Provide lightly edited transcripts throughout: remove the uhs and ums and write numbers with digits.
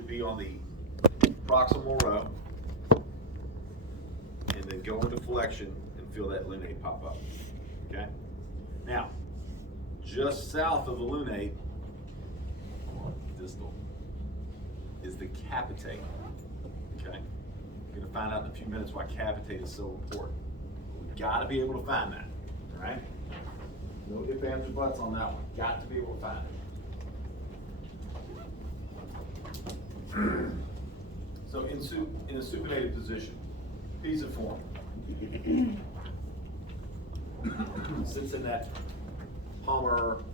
should be on the proximal row, and then go into flexion and feel that lunate pop up, okay? Now, just south of the lunate, distal, is the capitate, okay? You're gonna find out in a few minutes why capitate is so important. We've gotta be able to find that, all right? No ifs, ands, or buts on that one. Got to be able to find it. So in a supinated position, pisiform. Sits in that palmar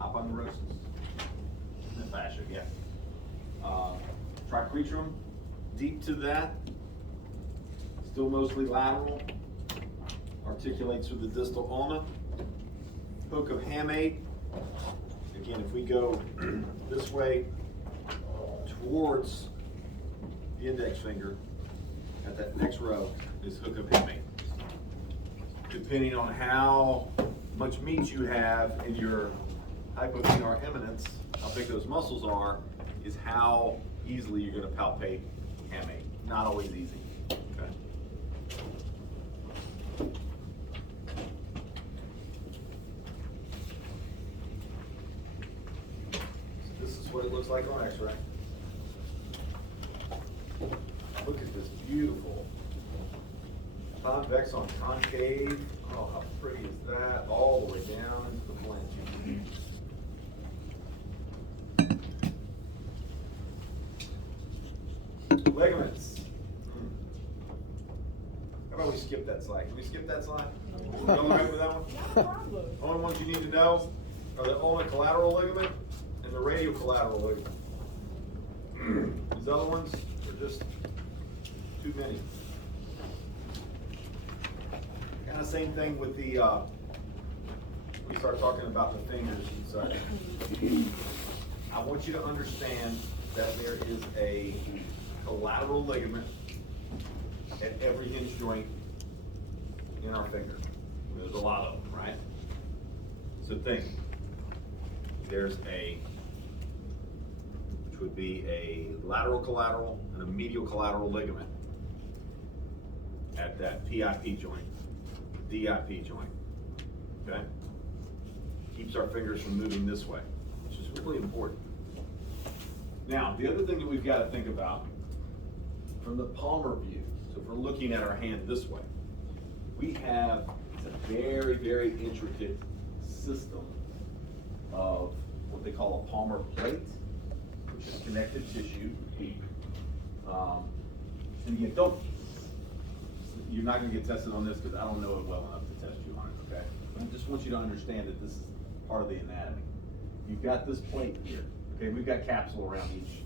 aponeurosis. In the fascia, yeah. Triquetrum, deep to that, still mostly lateral, articulates through the distal ulna. Hook of hamate. Again, if we go this way towards the index finger, at that next row is hook of hamate. Depending on how much meat you have in your hypothenar eminence, how big those muscles are, is how easily you're going to palpate hamate. Not always easy. Okay. So this is what it looks like on X-ray. Look at this beautiful convex on concave. Oh, how pretty is that? All the way down into the flange. Ligaments. How about we skip that slide? Can we skip that slide? You all right with that one? No problem. Only ones you need to know are the ulnar collateral ligament and the radial collateral ligament. These other ones are just too many. Kind of same thing with the, we start talking about the fingers and such. I want you to understand that there is a collateral ligament at every hinge joint in our finger. There's a lot of them, right? So think, there's which would be a lateral collateral and a medial collateral ligament at that PIP joint, DIP joint, okay? Keeps our fingers from moving this way, which is really important. Now, the other thing that we've got to think about from the palmar view, so if we're looking at our hand this way, we have a very, very intricate system of what they call a palmar plate, which is connective tissue. And again, you're not going to get tested on this because I don't know it well enough to test you on it, okay? But I just want you to understand that this is part of the anatomy. You've got this plate here, okay? We've got capsule around each.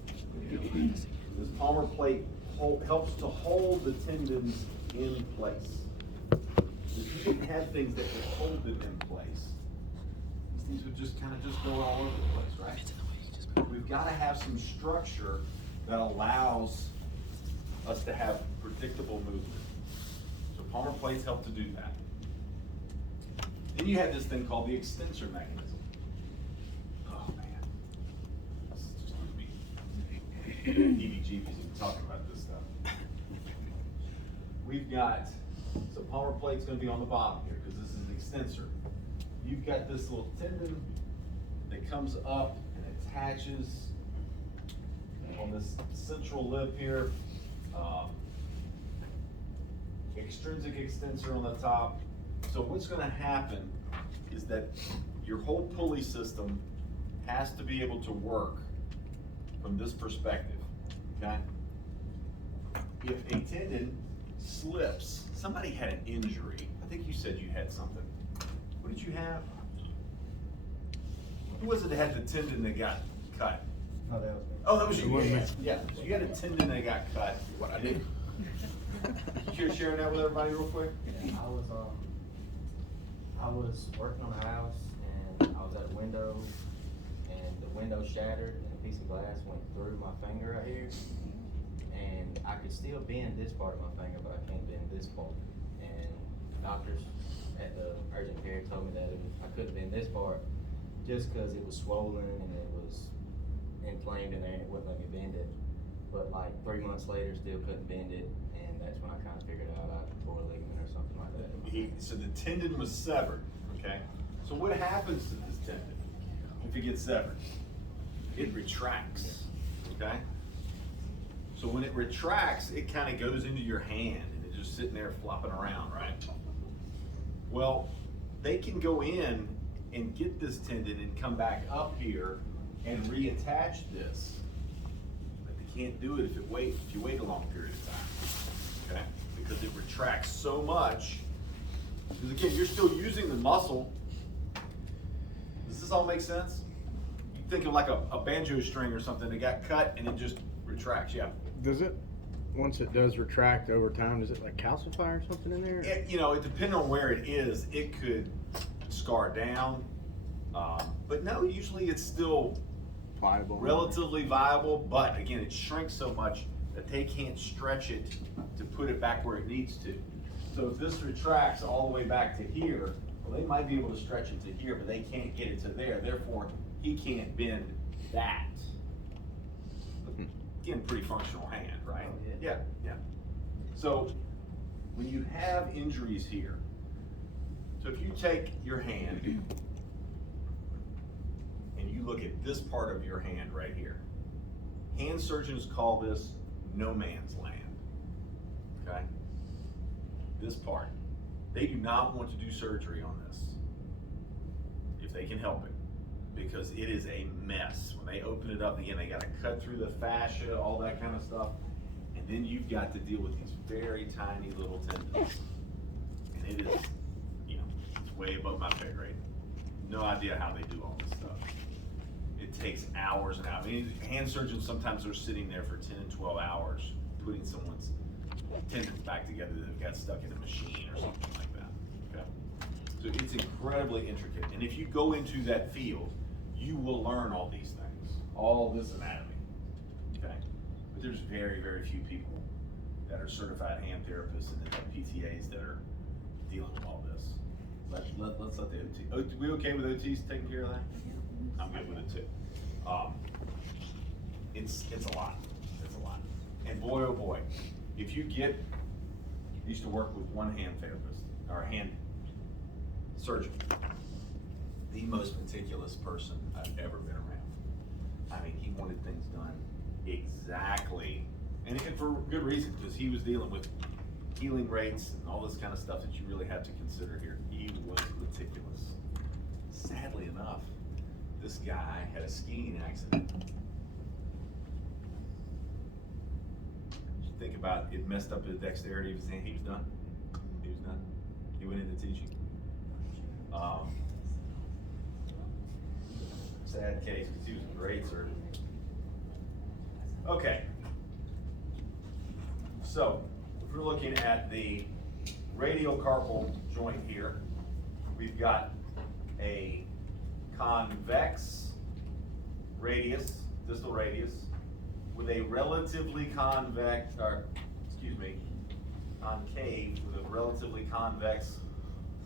This palmar plate helps to hold the tendons in place. If you didn't have things that would hold them in place, these would just kind of go all over the place, right? We've got to have some structure that allows us to have predictable movement. So palmar plates help to do that. Then you have this thing called the extensor mechanism. Oh man, this is just going to be heebie-jeebies talking about this stuff. We've got, so palmar plate's going to be on the bottom here because this is an extensor. You've got this little tendon that comes up and attaches on this central lip here. Extrinsic extensor on the top. So what's going to happen is that your whole pulley system has to be able to work from this perspective, okay? If a tendon slips, somebody had an injury. I think you said you had something. What did you have? Who was it that had the tendon that got cut? Oh, that was me. Oh, that was you. Yeah. So you had a tendon that got cut. What I did? You're sharing that with everybody real quick? Yeah, I was working on a house and I was at a window and the window shattered and a piece of glass went through my finger right here. And I could still bend this part of my finger, but I can't bend this part. And doctors at the urgent care told me that I couldn't bend this part just because it was swollen and it was inflamed in there and it wouldn't let me bend it. but like 3 months later, still couldn't bend it, and that's when I kind of figured out I tore a ligament or something like that. So the tendon was severed, okay? So what happens to this tendon if it gets severed? It retracts, okay? So when it retracts, it kind of goes into your hand and it's just sitting there flopping around, right? Well, they can go in and get this tendon and come back up here and reattach this. But they can't do it if you wait a long period of time, okay? Because it retracts so much. Because again, you're still using the muscle. Does this all make sense? You think of like a banjo string or something that got cut and it just retracts, yeah. Does it, once it does retract over time, does it like calcify or something in there? It depending on where it is, it could scar down. But no, usually it's still Pliable. relatively viable, but again, it shrinks so much that they can't stretch it to put it back where it needs to. So if this retracts all the way back to here, well, they might be able to stretch it to here, but they can't get it to there. Therefore, he can't bend that. Again, pretty functional hand, right? Oh, Yeah, yeah. So when you have injuries here, so if you take your hand and you look at this part of your hand right here, hand surgeons call this no man's land, okay? This part. They do not want to do surgery on this if they can help it, because it is a mess. When they open it up again, they got to cut through the fascia, all that kind of stuff, and then you've got to deal with these very tiny little tendons. And it is, it's way above my pay grade. No idea how they do all this stuff. It takes hours and hours. I mean, hand surgeons sometimes are sitting there for 10 and 12 hours putting someone's tendons back together that have got stuck in a machine or something like that, okay? So it's incredibly intricate. And if you go into that field, you will learn all these things, all this anatomy, okay? But there's very, very few people that are certified hand therapists and that have PTAs that are dealing with all this. Let's let the OT. We okay with OTs taking care of that? I'm good with it too. It's a lot. It's a lot. And boy, oh boy, if you I used to work with one hand therapist or hand surgeon, the most meticulous person I've ever been around. I mean, he wanted things done exactly, and for good reason, because he was dealing with healing rates and all this kind of stuff that you really have to consider here. He was meticulous. Sadly enough, this guy had a skiing accident. Think about it, messed up the dexterity of his hand. He was done. He was done. He went into teaching. Sad case, because he was a great surgeon. Okay. So, if we're looking at the radial carpal joint here, we've got a convex radius, distal radius, with a relatively concave with a relatively convex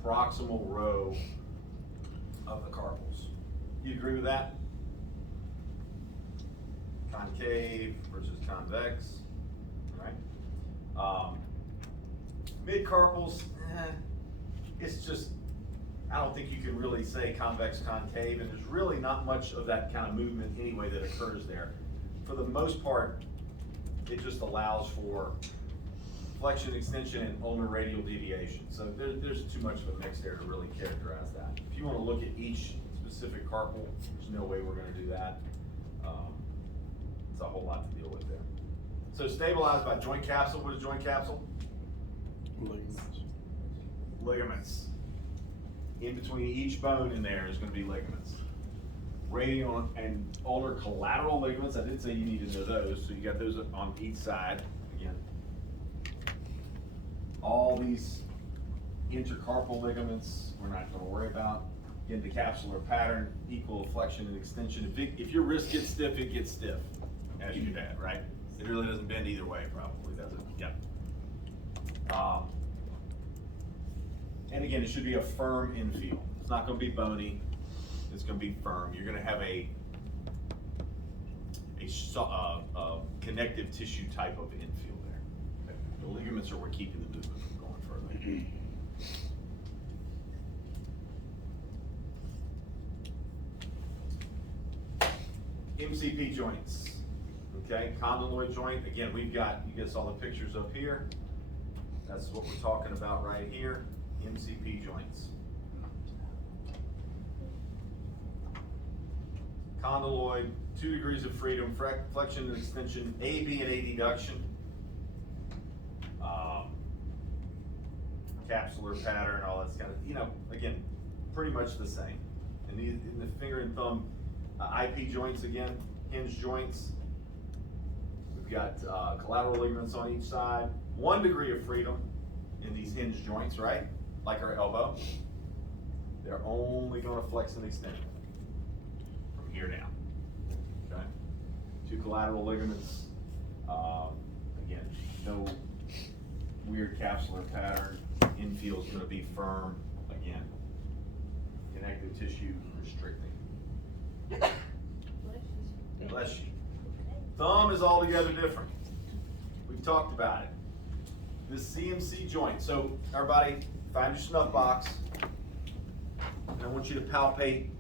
proximal row of the carpals. You agree with that? Concave versus convex, right? Mid-carpals, it's just, I don't think you can really say convex, concave, and there's really not much of that kind of movement anyway that occurs there. For the most part, it just allows for flexion, extension, and ulnar radial deviation. So there's too much of a mix there to really characterize that. If you want to look at each specific carpal, there's no way we're going to do that. It's a whole lot to deal with there. So stabilized by joint capsule. What is joint capsule? Ligaments. Ligaments. In between each bone in there is going to be ligaments. Radial and ulnar collateral ligaments. I did say you need to know those. So you got those on each side. Again, all these intercarpal ligaments we're not going to worry about. Again, the capsular pattern, equal flexion and extension. If your wrist gets stiff, it gets stiff, as your dad, right? It really doesn't bend either way, probably, does it? Yeah. And again, it should be a firm infield. It's not going to be bony. It's going to be firm. You're going to have a connective tissue type of infield there. The ligaments are what keeping the movement from going further. MCP joints, okay, condyloid joint, again, we've got, you guys saw the pictures up here. That's what we're talking about right here, MCP joints. Condyloid, 2 degrees of freedom, flexion and extension, AB and adduction. Capsular pattern, all that's kind of, again, pretty much the same. And in the finger and thumb, IP joints again, hinge joints. We've got collateral ligaments on each side. 1 degree of freedom in these hinge joints, right? Like our elbow. They're only going to flex and extend from here down. Okay. 2 collateral ligaments. Again, no weird capsular pattern. Infield's going to be firm. Again, connective tissue restricting. Bless you. Thumb is altogether different. We've talked about it. This CMC joint. So everybody, find your snuff box. And I want you to palpate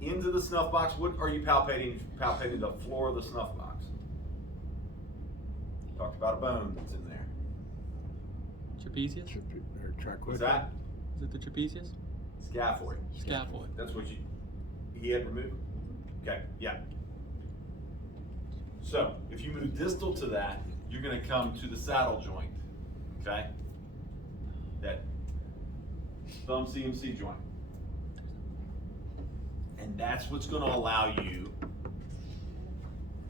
into the snuff box. What are you palpating? Palpating the floor of the snuff box. Talked about a bone that's in there. Trapezius? Or triquetral. What's that? Is it the trapezius? Scaphoid. Scaphoid. That's what he had removed? Okay, yeah. So, if you move distal to that, you're gonna come to the saddle joint, okay? That thumb CMC joint. And that's what's gonna allow you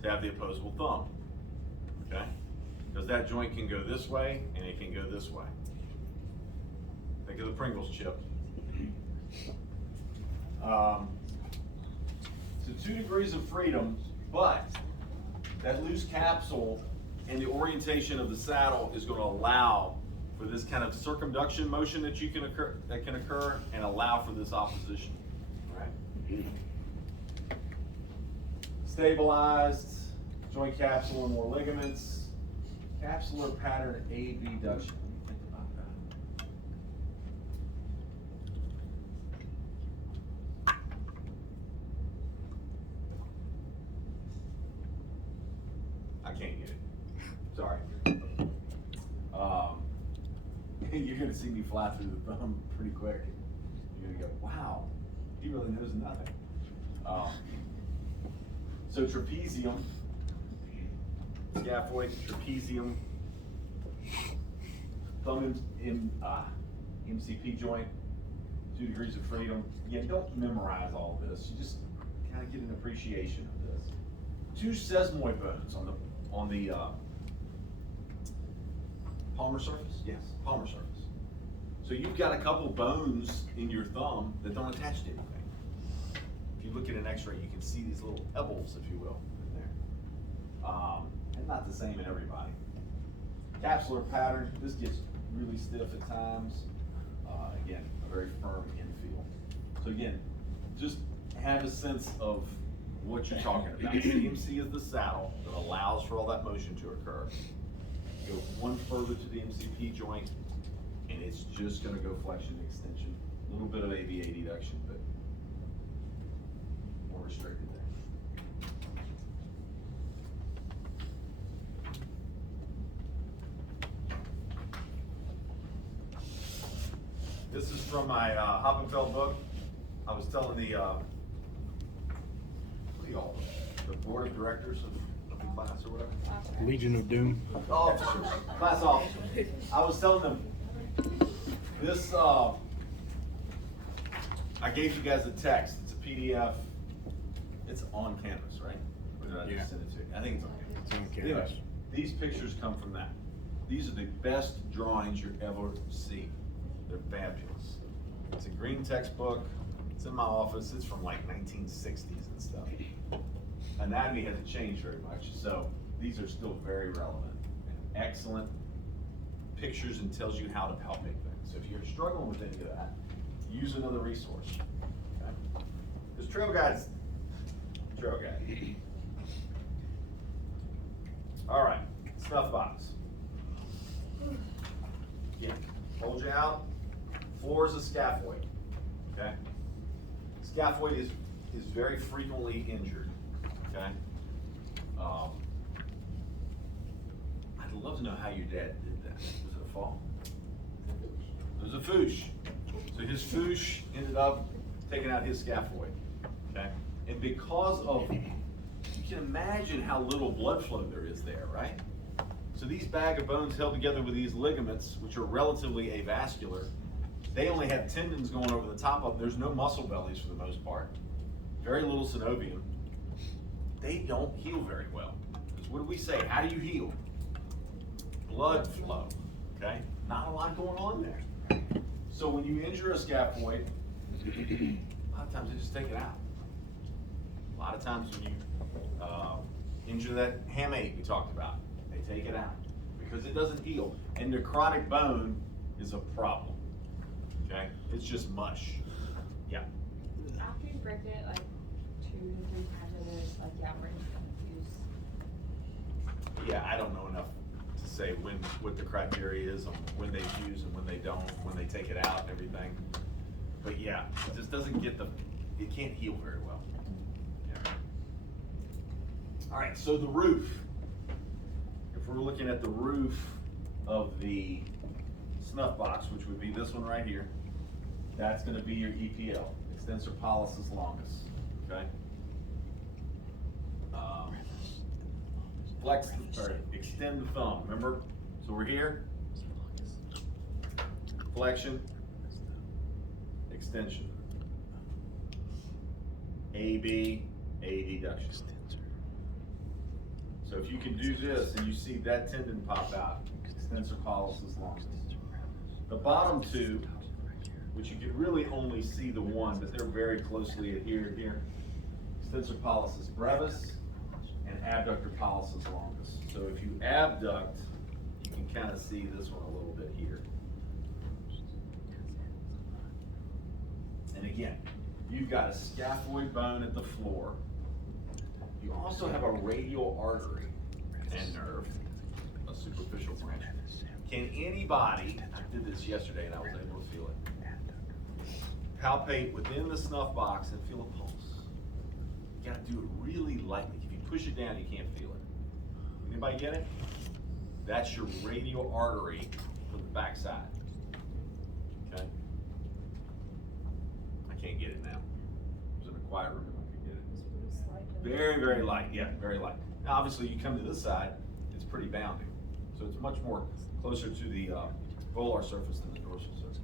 to have the opposable thumb, okay? Because that joint can go this way and it can go this way. Think of the Pringles chip. So 2 degrees of freedom, but that loose capsule and the orientation of the saddle is going to allow for this kind of circumduction motion that can occur and allow for this opposition. Right? Stabilized joint capsule and more ligaments. Capsular pattern abduction. Think about that. I can't get it. Sorry. You're gonna see me fly through the thumb pretty quick. You're gonna go, wow, he really knows nothing. So trapezium, scaphoid, trapezium, thumb in MCP joint, 2 degrees of freedom. Yeah, don't memorize all this. You just kind of get an appreciation of this. 2 sesamoid bones on the palmar surface? Yes, palmar surface. So you've got a couple bones in your thumb that don't attach to anything. If you look at an x-ray, you can see these little pebbles, if you will, in there. And not the same in everybody. Capsular pattern, this gets really stiff at times. Again, a very firm infield. So again, just have a sense of what you're talking about. CMC is the saddle that allows for all that motion to occur. Go one further to the MCP joint, and it's just going to go flexion and extension. A little bit of ABA deduction, but more restricted there. This is from my Hoppenfeld book. I was telling the the board of directors of the class or whatever. Legion of Doom. Officers, class officers. I was telling them this. I gave you guys a text. It's a PDF. It's on Canvas, right? Or did I just send it to you? I think it's on Canvas. It's on Canvas. Anyway, these pictures come from that. These are the best drawings you'll ever see. They're fabulous. It's a green textbook. It's in my office. It's from like 1960s and stuff. Anatomy hasn't changed very much, so these are still very relevant. Excellent pictures and tells you how to palpate things. So if you're struggling with any of that, use another resource. Okay? Because trail guide. All right, snuff box. Again, hold you out. Floor is a scaphoid, okay? Scaphoid is very frequently injured, okay? I'd love to know how your dad did that. Was it a fall? It was a foosh. So his foosh ended up taking out his scaphoid, okay? And because of, you can imagine how little blood flow there is there, right? So these bag of bones held together with these ligaments, which are relatively avascular, they only have tendons going over the top of them. There's no muscle bellies for the most part. Very little synovium. They don't heal very well. Because what do we say? How do you heal? Blood flow, okay? Not a lot going on there. So when you injure a scaphoid, a lot of times they just take it out. A lot of times when you injure that hamate we talked about, they take it out because it doesn't heal. And necrotic bone is a problem, okay? It's just mush. Yeah. After you break it like 2 to 3 times, and there's like, yeah, we're just confused. Yeah, I don't know enough to say what the criteria is on when they fuse and when they don't, when they take it out and everything. But yeah, it just doesn't get it can't heal very well. Yeah. All right, so the roof. If we're looking at the roof of the snuff box, which would be this one right here, that's gonna be your EPL, extensor pollicis longus, okay? Extend the thumb, remember? So we're here, flexion, extension, AB, A deduction. So if you can do this and you see that tendon pop out, extensor pollicis longus. The bottom two, which you can really only see the one, but they're very closely adhered here, extensor pollicis brevis and abductor pollicis longus. So if you abduct, you can kind of see this one a little bit here. And again, you've got a scaphoid bone at the floor. You also have a radial artery and nerve, a superficial branch. Can anybody, I did this yesterday and I was able to feel it, palpate within the snuff box and feel a pulse? You gotta do it really lightly. If you push it down, you can't feel it. Anybody get it? That's your radial artery from the backside. Okay? I can't get it now. I was in a quiet room and I could get it. It's pretty slight, though. Very, very light, yeah, very light. Now, obviously, you come to this side, it's pretty bounding. So it's much more closer to the volar surface than the dorsal surface.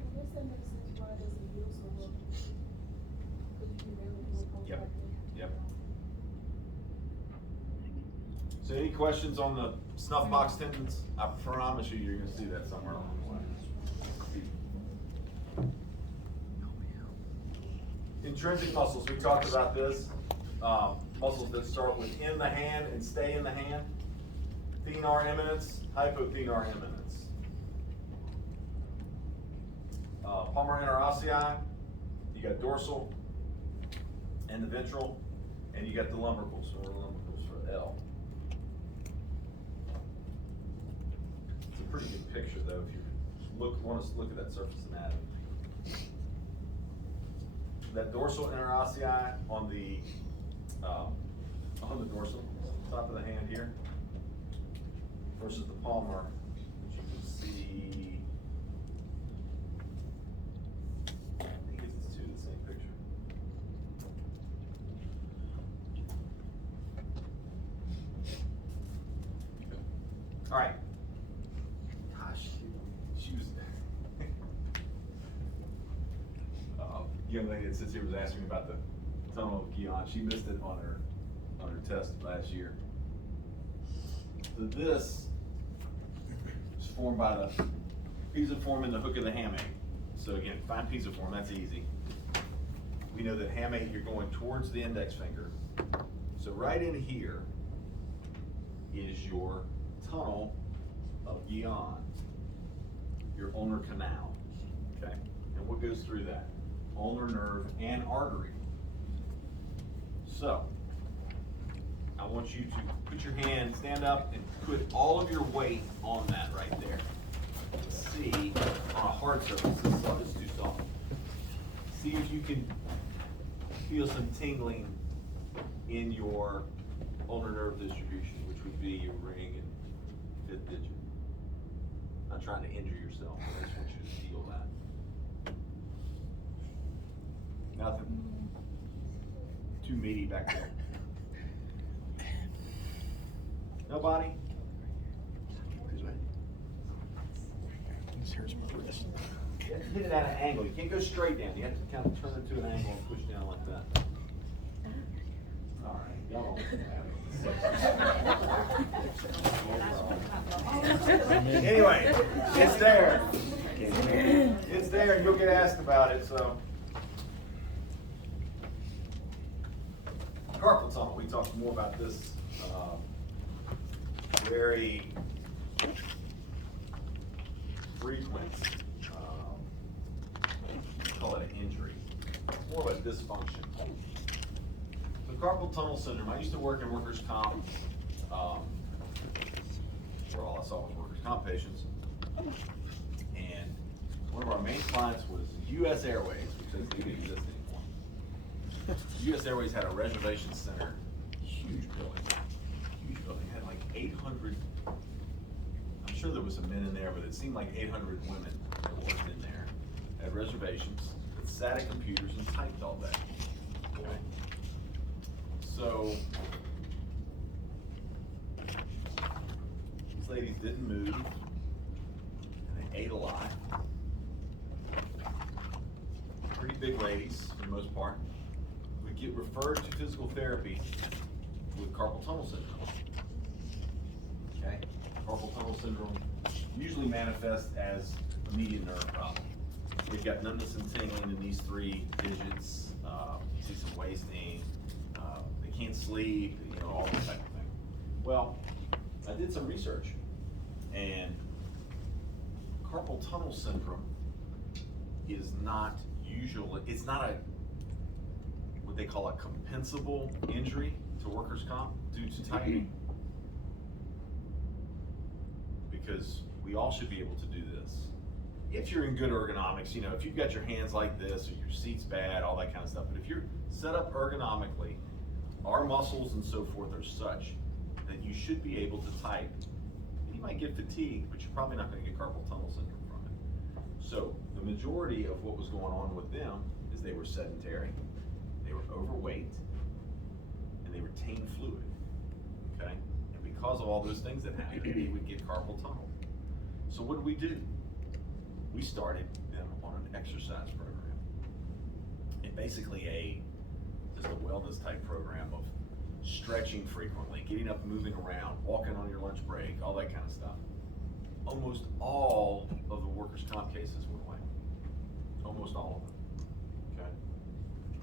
I guess that makes sense why it doesn't heal so well. Because you can barely do a pulse Yep. like that. Yep. So any questions on the snuff box tendons? I promise you, you're gonna see that somewhere along the way. Intrinsic muscles, we talked about this. Muscles that start within the hand and stay in the hand. Thenar eminence, hypothenar eminence. Palmar interossei, you got dorsal and the ventral, and you got the lumbricals, or lumbricals for L. It's a pretty good picture though, if you want us to look at that surface anatomy. That dorsal interossei on the dorsal, top of the hand here, versus the palmar, which you can see. I think it's two of the same picture. All right. Gosh, she was. Young lady that sits here was asking about the tunnel of Guion. She missed it on her test last year. So this is formed by the pisiform in the hook of the hamate. So again, find pisiform, that's easy. We know that hamate, you're going towards the index finger. So right in here is your tunnel of Guion, your ulnar canal, okay? And what goes through that? Ulnar nerve and artery. So, I want you to put your hand, stand up, and put all of your weight on that right there. Let's see, on a hard surface, this is too soft. See if you can feel some tingling in your ulnar nerve distribution, which would be your ring and fifth digit. Not trying to injure yourself, I just want you to feel that. Nothing too meaty back there. Nobody? This hurts my wrist. You have to hit it at an angle. You can't go straight down. You have to kind of turn it to an angle and push down like that. All right, y'all don't Anyway, it's there. It's there, and you'll get asked about it. So, carpal tunnel. We talked more about this. Very frequent. Call it an injury. More of a dysfunction. The carpal tunnel syndrome. I used to work in workers' comp. Where all I saw was workers' comp patients. And one of our main clients was US Airways, which doesn't even exist anymore. US Airways had a reservation center, huge building. Huge building. It had like 800, I'm sure there was some men in there, but it seemed like 800 women that worked in there. Had reservations, that sat at computers and typed all day. Okay. So these ladies didn't move, and they ate a lot. Pretty big ladies for the most part. Would get referred to physical therapy with carpal tunnel syndrome. Okay, carpal tunnel syndrome usually manifests as a median nerve problem. They've got numbness and tingling in these three digits. See some wasting. They can't sleep. You know, all that type of thing. Well, I did some research, and carpal tunnel syndrome is not usually. It's not a what they call a compensable injury to workers' comp due to typing. Because we all should be able to do this. If you're in good ergonomics, you know, if you've got your hands like this or your seat's bad, all that kind of stuff. But if you're set up ergonomically, our muscles and so forth are such that you should be able to type. And you might get fatigued, but you're probably not going to get carpal tunnel syndrome from it. So the majority of what was going on with them is they were sedentary, they were overweight, and they retained fluid. Okay? And because of all those things that happened, they would get carpal tunnel. So what did we do? We started them on an exercise program. And basically just a wellness type program of stretching frequently, getting up, moving around, walking on your lunch break, all that kind of stuff. Almost all of the workers' comp cases went away. Almost all of them. Okay?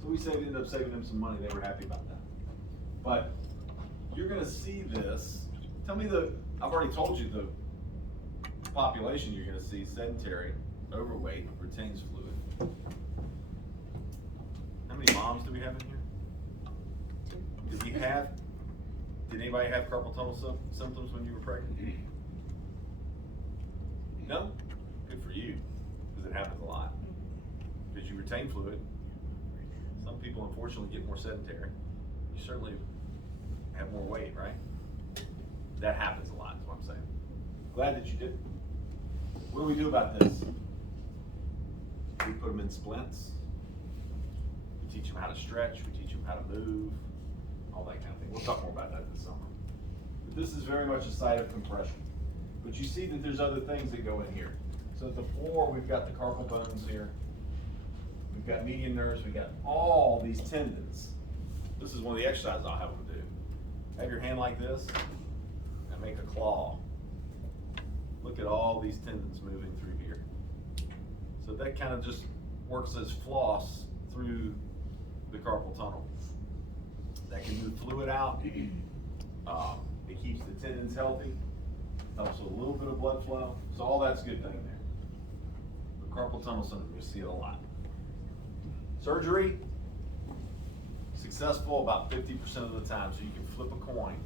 So we ended up saving them some money. They were happy about that. But you're gonna see this. Tell me I've already told you the population you're gonna see: sedentary, overweight, retains fluid. How many moms do we have in here? Did anybody have carpal tunnel symptoms when you were pregnant? No? Good for you, because it happens a lot. Because you retain fluid. Some people unfortunately get more sedentary. You certainly have more weight, right? That happens a lot, is what I'm saying. Glad that you did. What do we do about this? We put them in splints. We teach them how to stretch. We teach them how to move. All that kind of thing. We'll talk more about that this summer. But this is very much a site of compression. But you see that there's other things that go in here. So at the floor, we've got the carpal bones here. We've got median nerves. We've got all these tendons. This is one of the exercises I'll have them do. Have your hand like this and make a claw. Look at all these tendons moving through here. So that kind of just works as floss through the carpal tunnel. That can move fluid out. It keeps the tendons healthy. Helps with a little bit of blood flow. So all that's a good thing there. But carpal tunnel syndrome, you see it a lot. Surgery. Successful about 50% of the time, so you can flip a coin,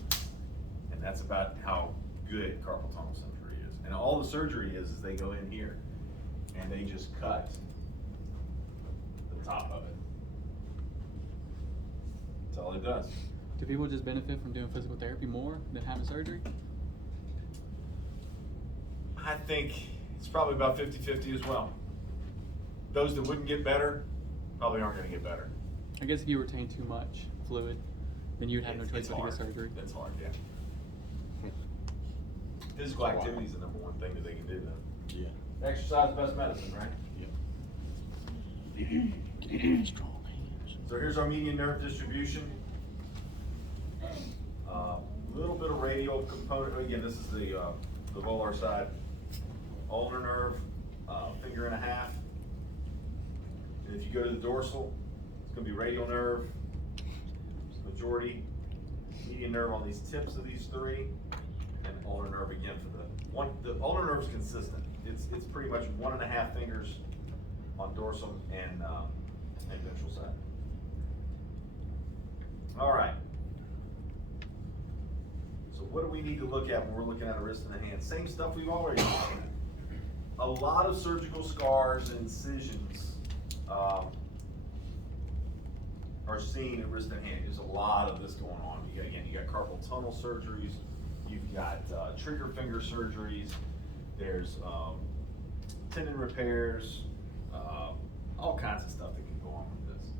and that's about how good carpal tunnel surgery is. And all the surgery is they go in here, and they just cut the top of it. That's all it does. Do people just benefit from doing physical therapy more than having surgery? I think it's probably about 50-50 as well. Those that wouldn't get better probably aren't gonna get better. I guess if you retain too much fluid, then you'd have no It's choice but to hard. get surgery. It's hard, yeah. Physical activity is the number one thing that they can do though. Yeah. Exercise is best medicine, right? Strong hands. So here's our median nerve distribution. Little bit of radial component. Again, this is the volar side. Ulnar nerve, finger and a half. And if you go to the dorsal, it's going to be radial nerve, majority, median nerve on these tips of these three, and ulnar nerve again for the one. The ulnar nerve is consistent. It's pretty much 1.5 fingers on dorsum and ventral side. All right. So what do we need to look at when we're looking at a wrist and a hand? Same stuff we've already looked at. A lot of surgical scars and incisions are seen in wrist and hand. There's a lot of this going on. You got carpal tunnel surgeries. You've got trigger finger surgeries. There's tendon repairs. All kinds of stuff that can go on with this.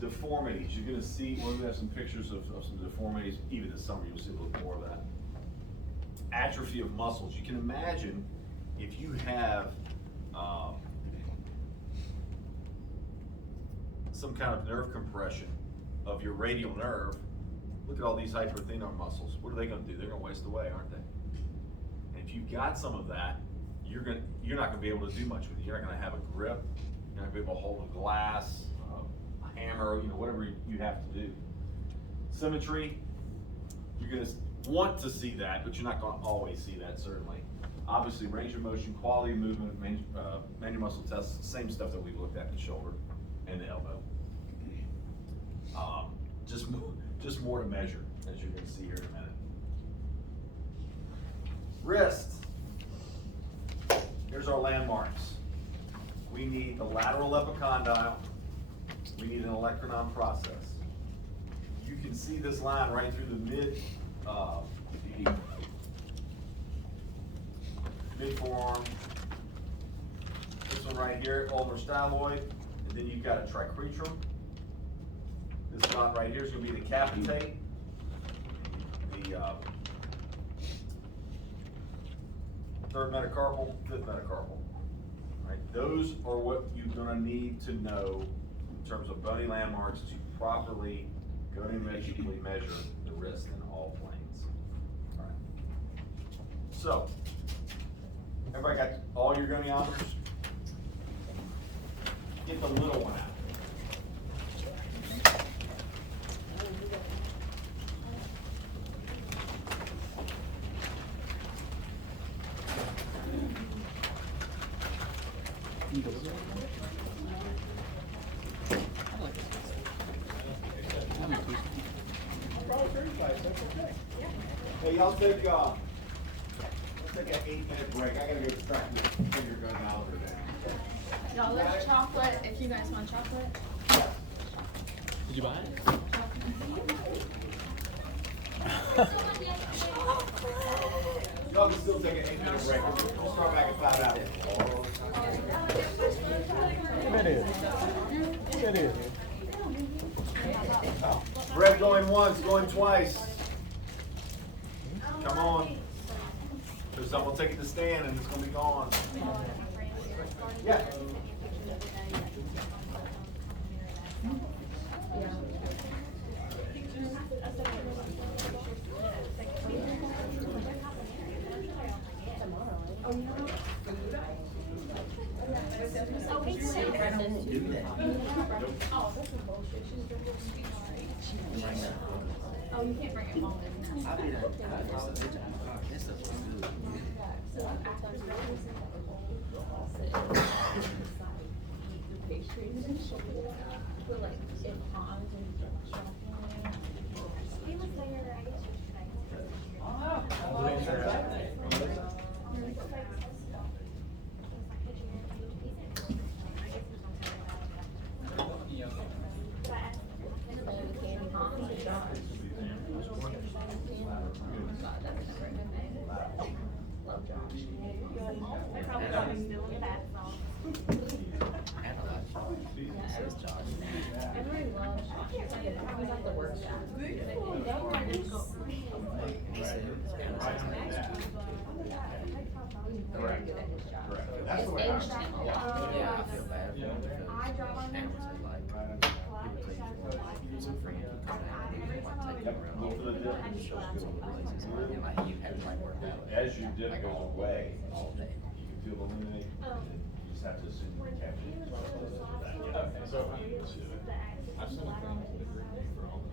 Deformities. You're going to see. We're going to have some pictures of some deformities. Even this summer, you'll see a little more of that. Atrophy of muscles. You can imagine if you have some kind of nerve compression of your radial nerve. Look at all these hyperthenar muscles. What are they going to do? They're going to waste away, aren't they? And if you've got some of that, you're not going to be able to do much with it. You're not going to have a grip. You're not going to be able to hold a glass, a hammer, whatever you have to do. Symmetry. You're going to want to see that, but you're not going to always see that, certainly. Obviously, range of motion, quality of movement, manual muscle tests, same stuff that we've looked at in the shoulder and the elbow. Just more to measure, as you're going to see here in a minute. Wrist. Here's our landmarks. We need the lateral epicondyle. We need an electronon process. You can see this line right through the mid forearm. This one right here, ulnar styloid, and then you've got a tricretrum. This spot right here is going to be the capitate, the third metacarpal, fifth metacarpal. Right? Those are what you're going to need to know in terms of bony landmarks to properly goniometrically measure the wrist in all planes. All right. So, everybody got all your goniometers? Get the little one out. Hey, y'all take let's take an 8-minute break. I gotta go track this finger goniometer down. Y'all like chocolate, if you guys want chocolate. Did you buy it? Y'all can still take an 8-minute break. We'll start back at 5 hours. It is. It is. Bread going once, going twice. Come on. Because I'm gonna take it to stand and it's gonna be gone. Yeah. Oh, you can't bring your phone in. And was it like, he would take some free and come down and like take Yep, them around look for the dip. show them some places. And like you had to like work that way. As your dip like, goes all away, all day. you can feel the luminate, you just have to assume you're capturing it. Okay, so I've seen a thing that did it for all the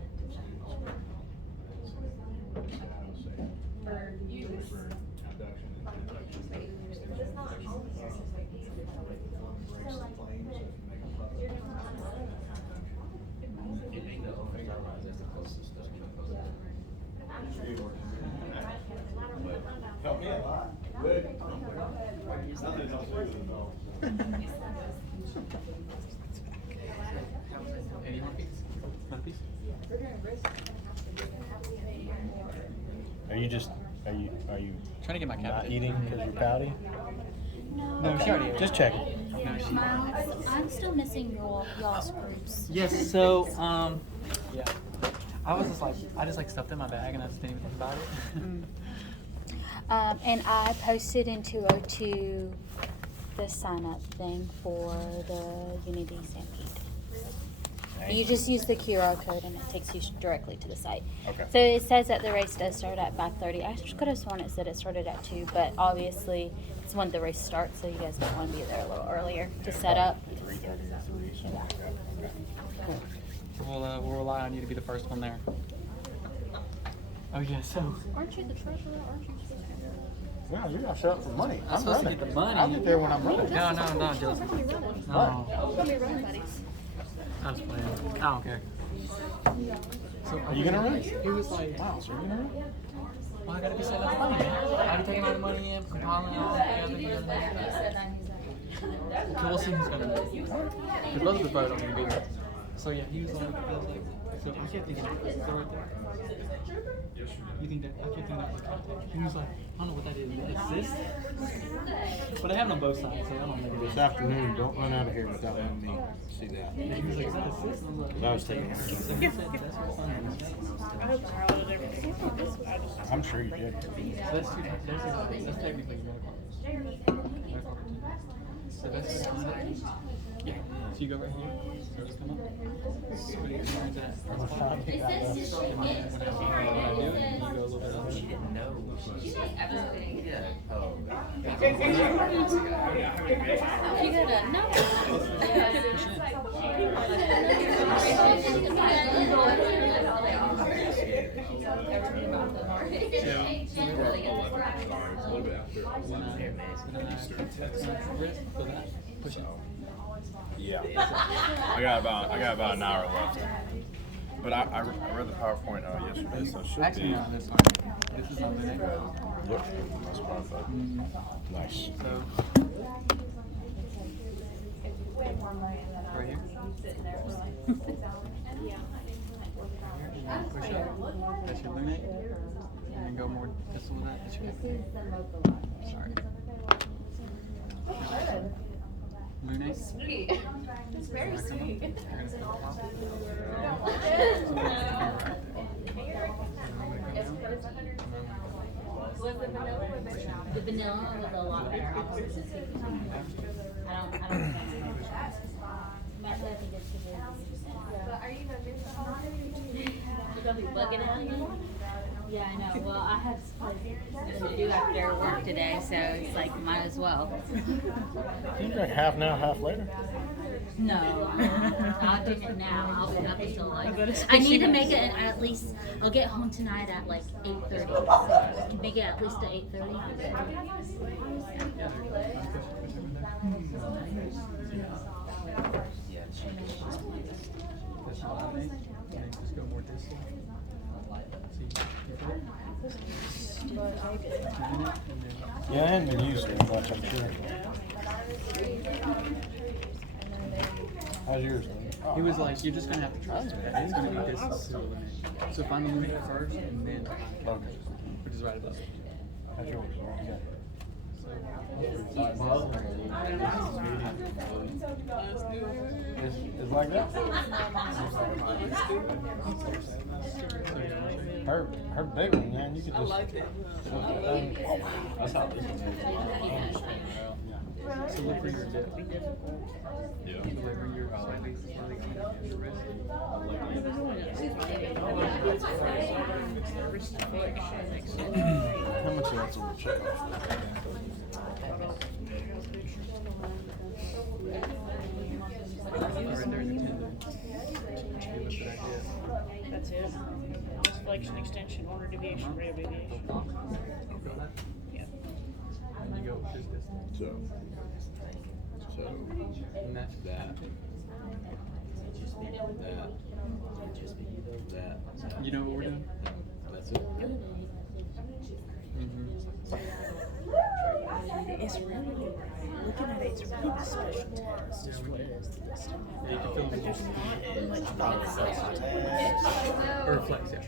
For use. for abduction and detection. It's not on here. Breaks the planes if you make a puppet. It being the only guidelines, that's the closest that's gonna close it. Help me a lot. Good. Nothing else to do with it though. Any more piece? One piece? Are you Trying to get my not cabinet. eating because you're pouty? No, she already ate. Just checking. No, she. I'm still missing y'all's groups. Yes. So, yeah. I was just like, I just like stuffed it in my bag and I just didn't even think about it. And I posted in 202 the sign up thing for the Unity Stampede. You just use the QR code and it takes you directly to the site. Okay. So it says that the race does start at 5:30. I could have sworn it said it started at 2, but obviously it's when the race starts, so you guys might want to be there a little earlier to set up. 3:30 or 3, something like that. Okay. We'll rely on you to be the first one there. Oh yeah. So. Aren't you the treasurer? Aren't you supposed to be Well, you're not shut up for money. I'm supposed to running. get the money. I'll get there when I'm running. No, Joseph. running? No. We're gonna be running buddies. I was playing. I don't care. So, Are you gonna run? He was like, Wow, so you're gonna run? well, I gotta be setting up money. I gotta take all the money in, compiling it all together. So we'll see who's gonna do it. Because both of the pros are gonna be there. So yeah, he was like, so I kept thinking, is that right there? You think that? I kept thinking that was contact. He was like, I don't know what that is. Assist? But I have it on both sides, so I don't know. This afternoon, don't run out of here without letting me see that. And he was like, is that assist? And I was like, I was taking it. so he said, that's what fun. I'm sure you did. So that's technically medical. So that's yeah. So you go right here. So just come up. So what do you think that? When I do it, you go a little bit up. She didn't know. Yeah. Oh, God. You gotta know. Push it. Yeah. I got about an hour left. But I read the PowerPoint yesterday, so it should Actually, be. no, this one. This is on the next one. Yep. That's what I thought. Nice. So, right here. Push up. That's your lunate. And then go more distal with that. That's your sorry. Lunate. Sweet. It's very sweet. The vanilla was a lot better. I don't think that's think it's too good. But are you gonna do something? You're gonna be bugging out again? Yeah, I know. Well, I have something to do after work today, so it's like, might as well. You drink half now, half later? No, I'll drink it now. I'll be up until like, I need to make it at least, I'll get home tonight at like 8:30. Make it at least at 8:30. Yeah, That's your lunate. And then just go more distal. See, you feel it? Yeah, I hadn't been used very much, I'm sure. How's yours, Lynn? He was like, you're just gonna have to trust me. It's gonna be distal to the lunate. So find the lunate first, and then Okay. which is right above it. How's yours? Yeah. It's like that? Her big one, man, you could just. I like it. That's how these ones So look for your depth. Yeah. So like when you're slightly on your wrist. How much of that's on the check off? Right there's a tendon. You look at that. That's it. Just flexion, extension, order deviation, rate of deviation. Yeah. And you go this distance. So And that's that. That. You know what we're doing? That's it. It's really, looking at it, it's really a special test, is what it is to this time. Yeah, you can feel But there's not much or flex, yeah.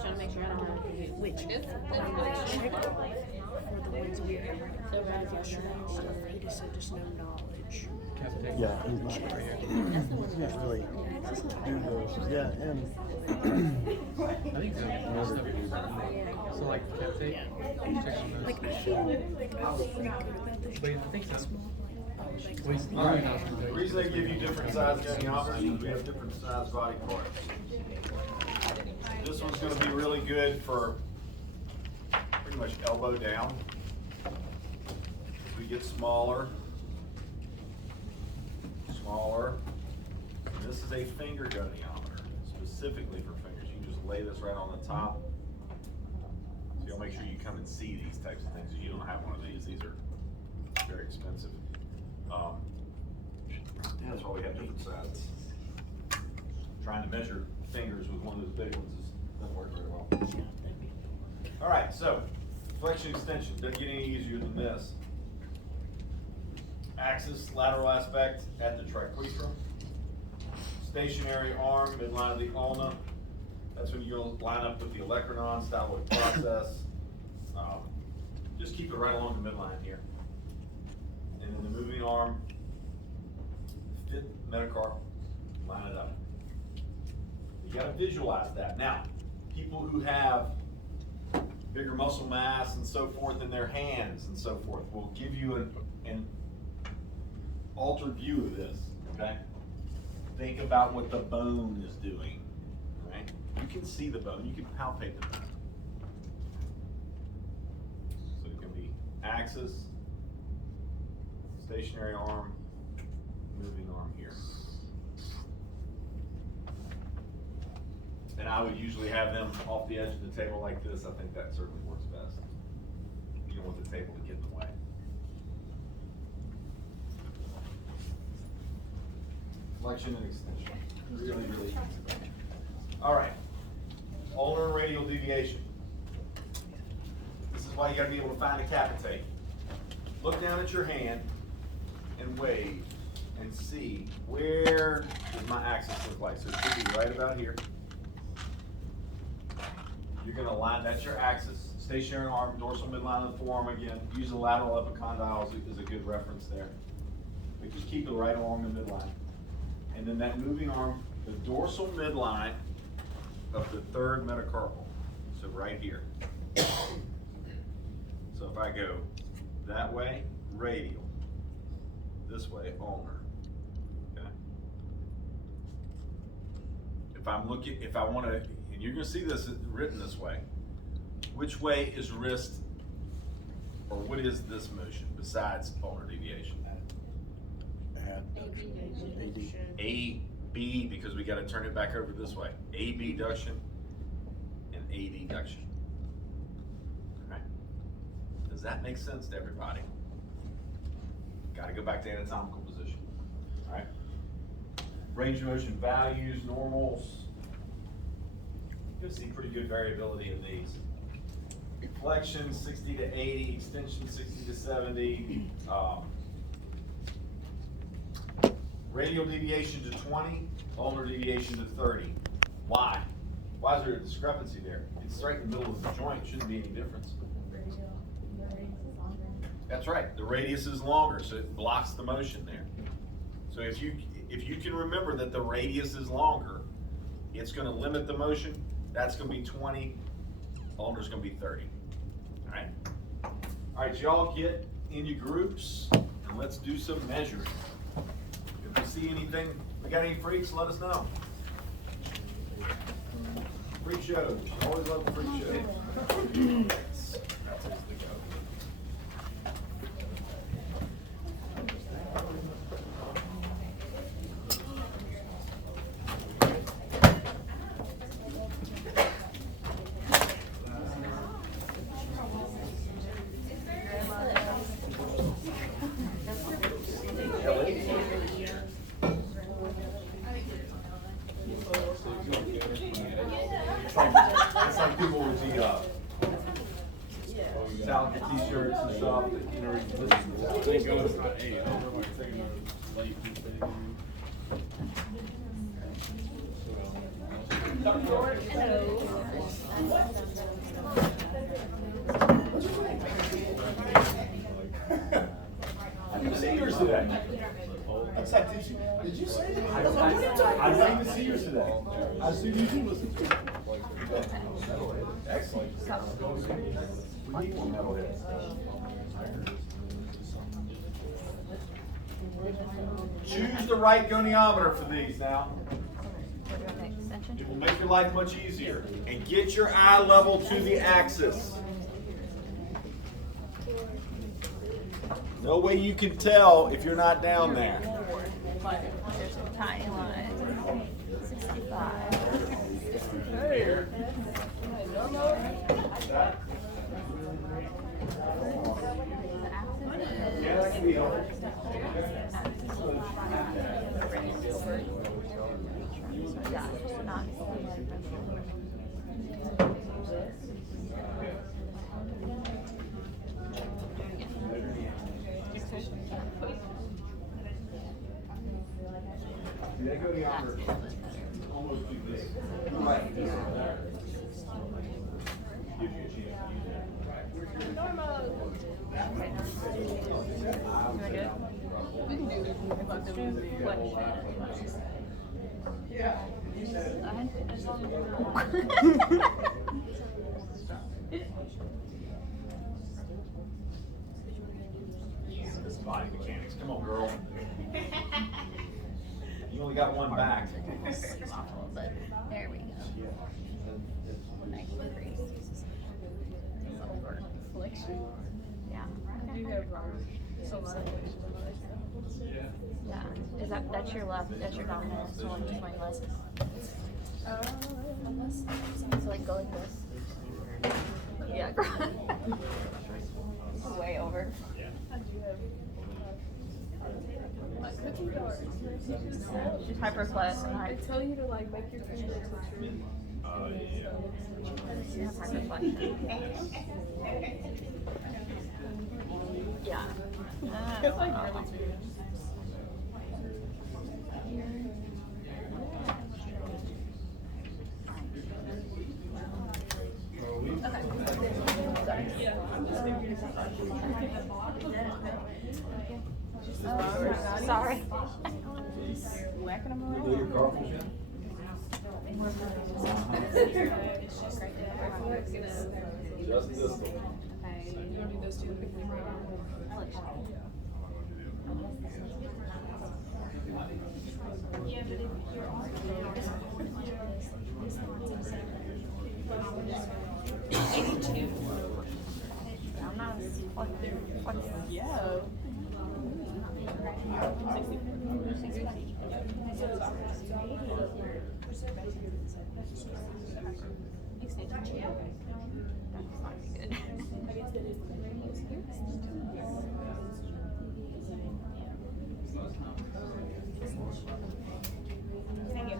Trying to make sure I don't have to do which check off for the ones we have. He just said just no knowledge. Yeah, he's not right here. He doesn't really do those. Yeah, and I think so. So like capitate, check on those. Like I feel pretty good about this. But I think so. Like, Well, he's All right, not gonna the do reason they give you different size goniometers is we have different size body parts. This one's gonna be really good for pretty much elbow down. As we get smaller. This is a finger goniometer, specifically for fingers. You can just lay this right on the top. So you'll make sure you come and see these types of things. You don't have one of these. These are very expensive. That's why we have different sizes. Trying to measure fingers with one of those big ones doesn't work very well. All right, so flexion extension doesn't get any easier than this. Axis, lateral aspect at the triquetrum. Stationary arm, midline of the ulna. That's when you're going to line up with the olecranon styloid process. Just keep it right along the midline here. And then the moving arm, fifth metacarp, line it up. You got to visualize that. Now, people who have bigger muscle mass and so forth in their hands and so forth will give you an altered view of this, okay? Think about what the bone is doing, right? You can see the bone, you can palpate the bone. So it can be axis, stationary arm, moving arm here. And I would usually have them off the edge of the table like this. I think that certainly works best. You don't want the table to get in the way. Flexion and extension. Really, really easy. All right. Ulnar and radial deviation. This is why you gotta be able to find a capitate. Look down at your hand and wave and see where does my axis look like. So it should be right about here. You're gonna line, that's your axis. Stationary arm, dorsal midline of the forearm again. Use the lateral epicondyle is a good reference there. But just keep it right along the midline. And then that moving arm, the dorsal midline of the third metacarpal. So right here. So if I go that way, radial. This way, ulnar. Okay. If I'm looking, if I want to, and you're going to see this written this way. Which way is wrist, or what is this motion besides ulnar deviation? A, B, because we got to turn it back over this way. A, B duction and A, deduction. All right. Does that make sense to everybody? Got to go back to anatomical position. All right. Range of motion values, normals. You'll see pretty good variability in these. Flexion 60 to 80, extension 60 to 70. Radial deviation to 20, ulnar deviation to 30. Why? Why is there a discrepancy there? It's right in the middle of the joint, shouldn't be any difference. That's right, the radius is longer, so it blocks the motion there. So if you can remember that the radius is longer, it's gonna limit the motion, that's gonna be 20, ulnar's gonna be 30. All right? All right, y'all get into groups and let's do some measuring. If you see anything, we got any freaks, let us know. Freak shows, always love the freak shows. It's like people with the Metallica t-shirts and stuff, that, you know, Thank God it's not 8. I don't know why you're thinking of late Tuesday. I didn't see yours today. What's that? Did you say that? I didn't even see yours today. I assume you do listen to it. Excellent. We need one metalhead. Choose the right goniometer for these now. It will make your life much easier. And get your eye level to the axis. No way you can tell if you're not down there. There's a tiny line. 65. That goniometer almost do this. Right. Gives you a chance to use We can do it if I do flexion. This body mechanics. Come on, girl. You only got one back. There we go. Nice increase. Flexion. Yeah. You have so much. Yeah. Is that's your left? That's your dominant. So I'm just going left. So like go like this. Yeah. Way over. Cookie dough. Just hyperflex. They tell you to like make your finger touch your Yeah, hyperflexion. Yeah. It's like really weird. Sorry. Whacking them Do around. your carpals yet? Just this one. You don't do those two. I'm not Yeah. 60.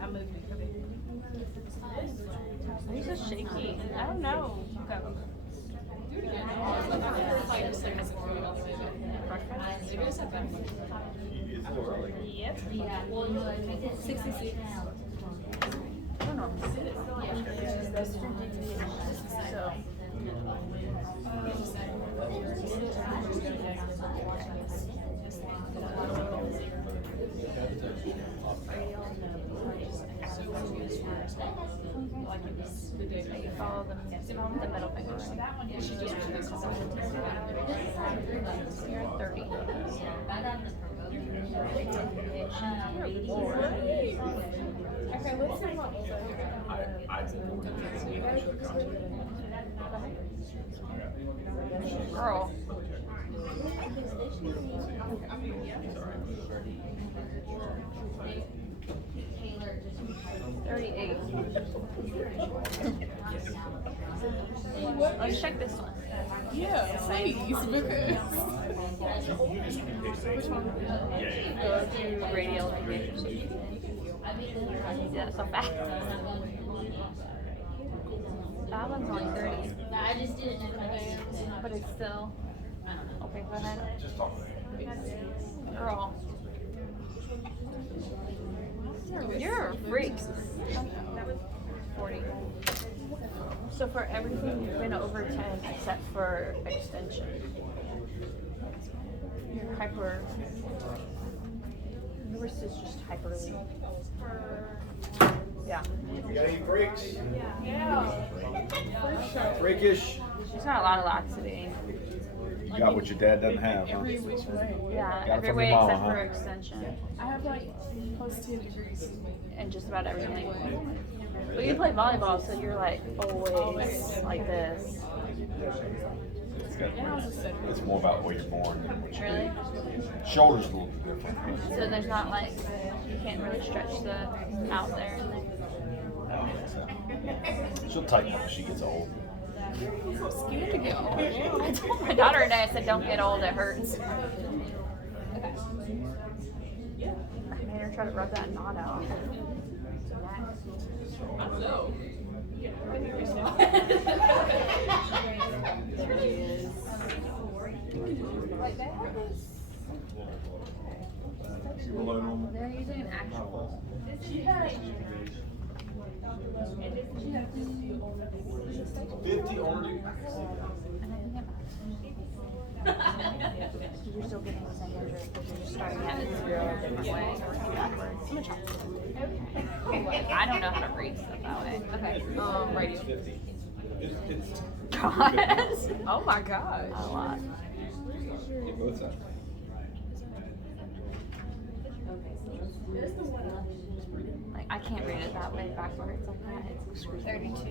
I'm moving. Are you so shaky? I don't know. Okay. It's a little early. Yep. 66. I don't know. So. You follow the middle finger, right? Yeah, she just went this You're at 30. Okay, let's see what was Girl. $38. Let's check this one. Yeah, please, because. Which one? Go to radial engagement. Yeah, so fast. That one's only 30. I just didn't know. But it's still. Okay, go ahead. Just talk. Girl. You're a freak. 40. So for everything, you've been over 10 except for extension. You're hyper. The wrist is just hyper. Yeah. You got any breaks? Yeah. Breakish? She's got a lot of laxity. You got what your dad doesn't have, huh? Every which way. Yeah, Got it every from way your mama, except for huh? extension. I have like plus 10 degrees. And just about everything. But you play volleyball, so you're like always like this. It's more about where you're born than what you Really? do. Shoulders a little bit different. So there's not like, you can't really stretch the out there. She'll tighten up as she gets old. I'm scared to get old. I told my daughter today, I said, don't get old, it hurts. I made her try to rub that knot out. I don't know. Below normal. They're using an actual. 50 only. And I think you're still getting the same measure because you're just starting at a 0 a different way, working backwards. I'm gonna try. I don't know how to read stuff that way. Okay. Radio. God. Oh my gosh. A lot. Both sides. Like I can't read it that way backwards like that. It's excruciating. 32.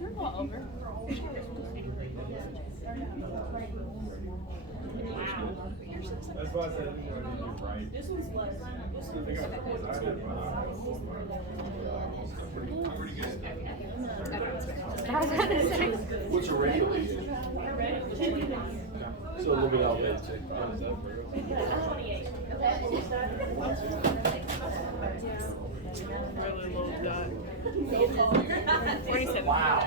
You're going over. That's why I said right. This one's less. What's your radio lead? So a little bit elevated too. Really low dot. 27. Wow.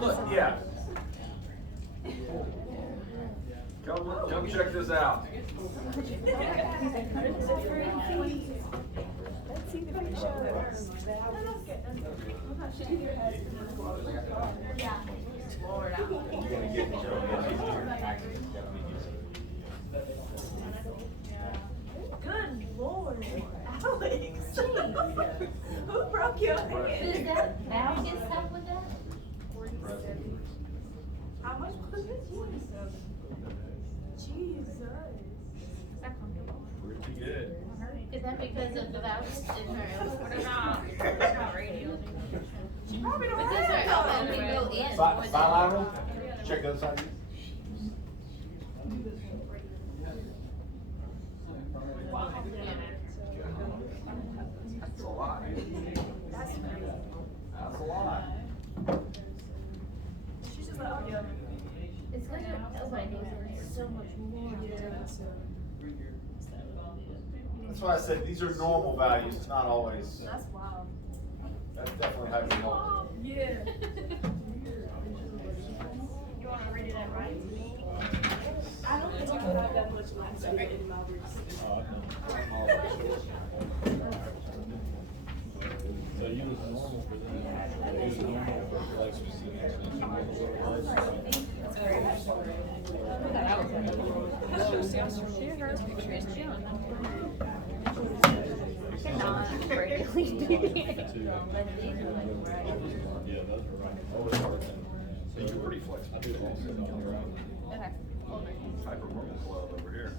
Look, yeah. Come check this out. Let's see the picture. You're gonna get Good Lord, Alex. Who broke your hand? Is that Al gets help with that? How much was it? Jesus. Is that comfortable? pretty good. Is that because of the values in her? What about radio? She probably don't Because her have elbow can go in. Bilateral? Check the other side. That's a lot. That's a lot. She's just like, oh yeah. It's because her elbow needs so much more. That's why I said these are normal values. It's not always. That's wild. That's definitely hypernormal. Yeah. You want to read it at right? I don't think I have that much mindset in my wrist. So you was normal for that. You was normal for like specific. Not regularly speaking. So you're pretty flexible. Okay. Hypermobile club over here.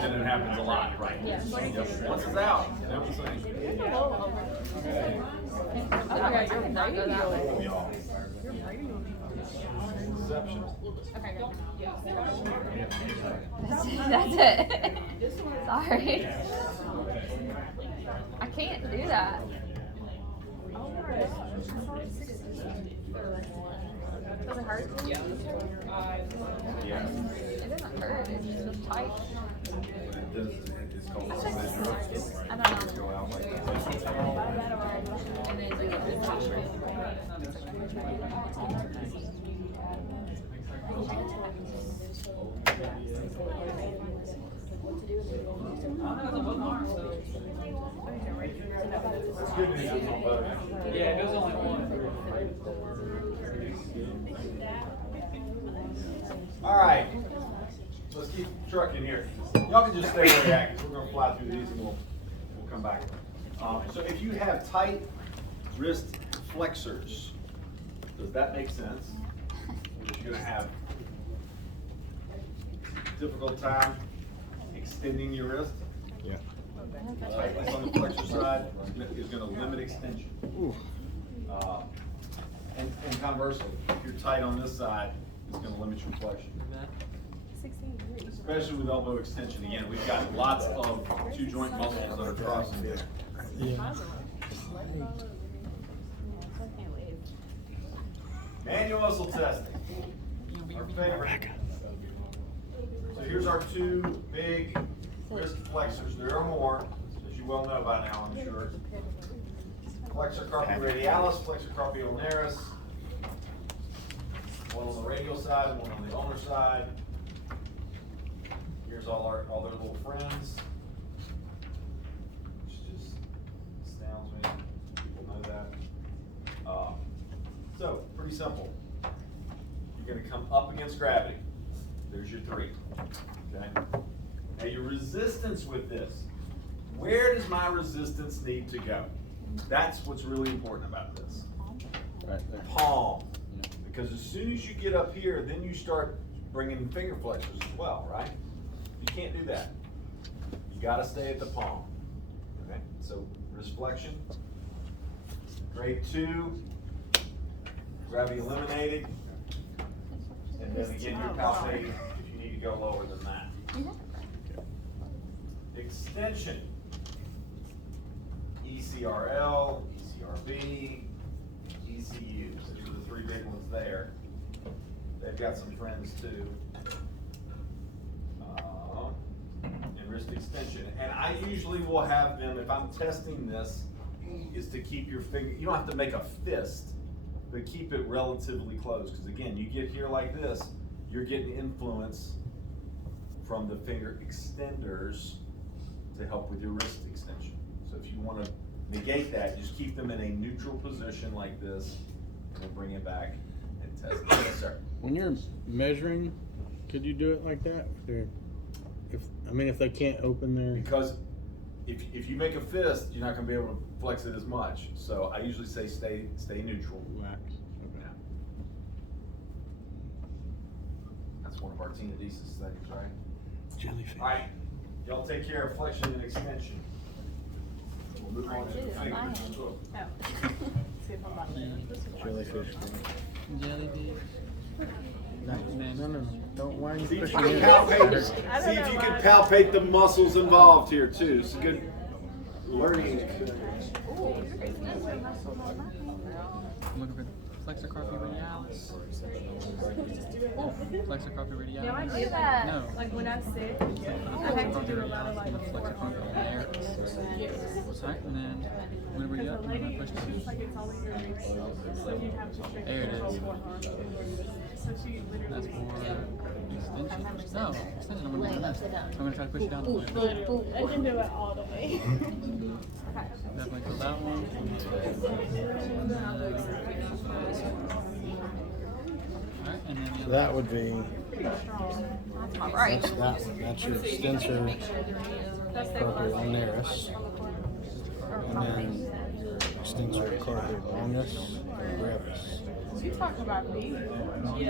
And it happens a lot, right? Yep. Once it's out, you know what I'm saying? Okay, I cannot go that way. We all. Exceptional. That's it. Sorry. I can't do that. Does it hurt? Yeah. It doesn't hurt. It's just tight. It's called I don't know. go out like that. That's good news. Yeah, it goes on like one. All right, let's keep trucking here. Y'all can just stay where you're at, because we're gonna fly through these and we'll come back. So if you have tight wrist flexors, does that make sense? If you're gonna have difficult time extending your wrist, Yeah. tightness on the flexor side is gonna limit extension. And conversely, if you're tight on this side, it's gonna limit your flexion. Especially with elbow extension. Again, we've got lots of two joint muscles that are crossing here. Yeah. Manual muscle testing. Our favorite. So here's our two big wrist flexors. There are more, as you well know by now, I'm sure. Flexor carpi radialis, flexor carpi ulnaris. One on the radial side, one on the ulnar side. Here's all their little friends. Which just astounds me. People know that. So, pretty simple. You're gonna come up against gravity. There's your three. Okay? Now your resistance with this. Where does my resistance need to go? That's what's really important about this. Right there. Palm. Because as soon as you get up here, then you start bringing finger flexors as well, right? You can't do that. You gotta stay at the palm. Okay? So wrist flexion. Grade 2. Gravity eliminated. And then again, you're palpating if you need to go lower than that. Extension. ECRL, ECRB, ECUs. These are the three big ones there. They've got some friends too. And wrist extension. And I usually will have them, if I'm testing this, is to keep your finger, you don't have to make a fist, but keep it relatively close. Because again, you get here like this, you're getting influence from the finger extenders to help with your wrist extension. So if you want to negate that, just keep them in a neutral position like this, and then bring it back and test it. Yes, sir. When you're measuring, could you do it like that? If they can't open their. Because if you make a fist, you're not going to be able to flex it as much. So I usually say stay neutral. Wax. Okay. Yeah. That's one of our tenodesis things, right? Jellyfish. All right, y'all take care of flexion and extension. We'll move on to the fingers. Jellyfish. Jellyfish. No, don't whine. See if Push you it can in. palpate, see if you can palpate the muscles involved here too. It's a good learning experience. I'm looking for flexor carpi radialis. Flexor carpi radialis. No, I do that. No. Like when I sit, Flexor carpi radialis and the flexor carpi ulnaris. Alright, and then whenever you're up, I'm gonna push down. There it is. That's for extension. No, extension. I'm gonna do that. So I'm gonna try to push it down. I can do it all the way. Definitely kill that one. Alright, and then the So other. that would be, Right. that's that one. That's your extensor carpi ulnaris. And then your extensor carpi longus and brevis. You talking about me?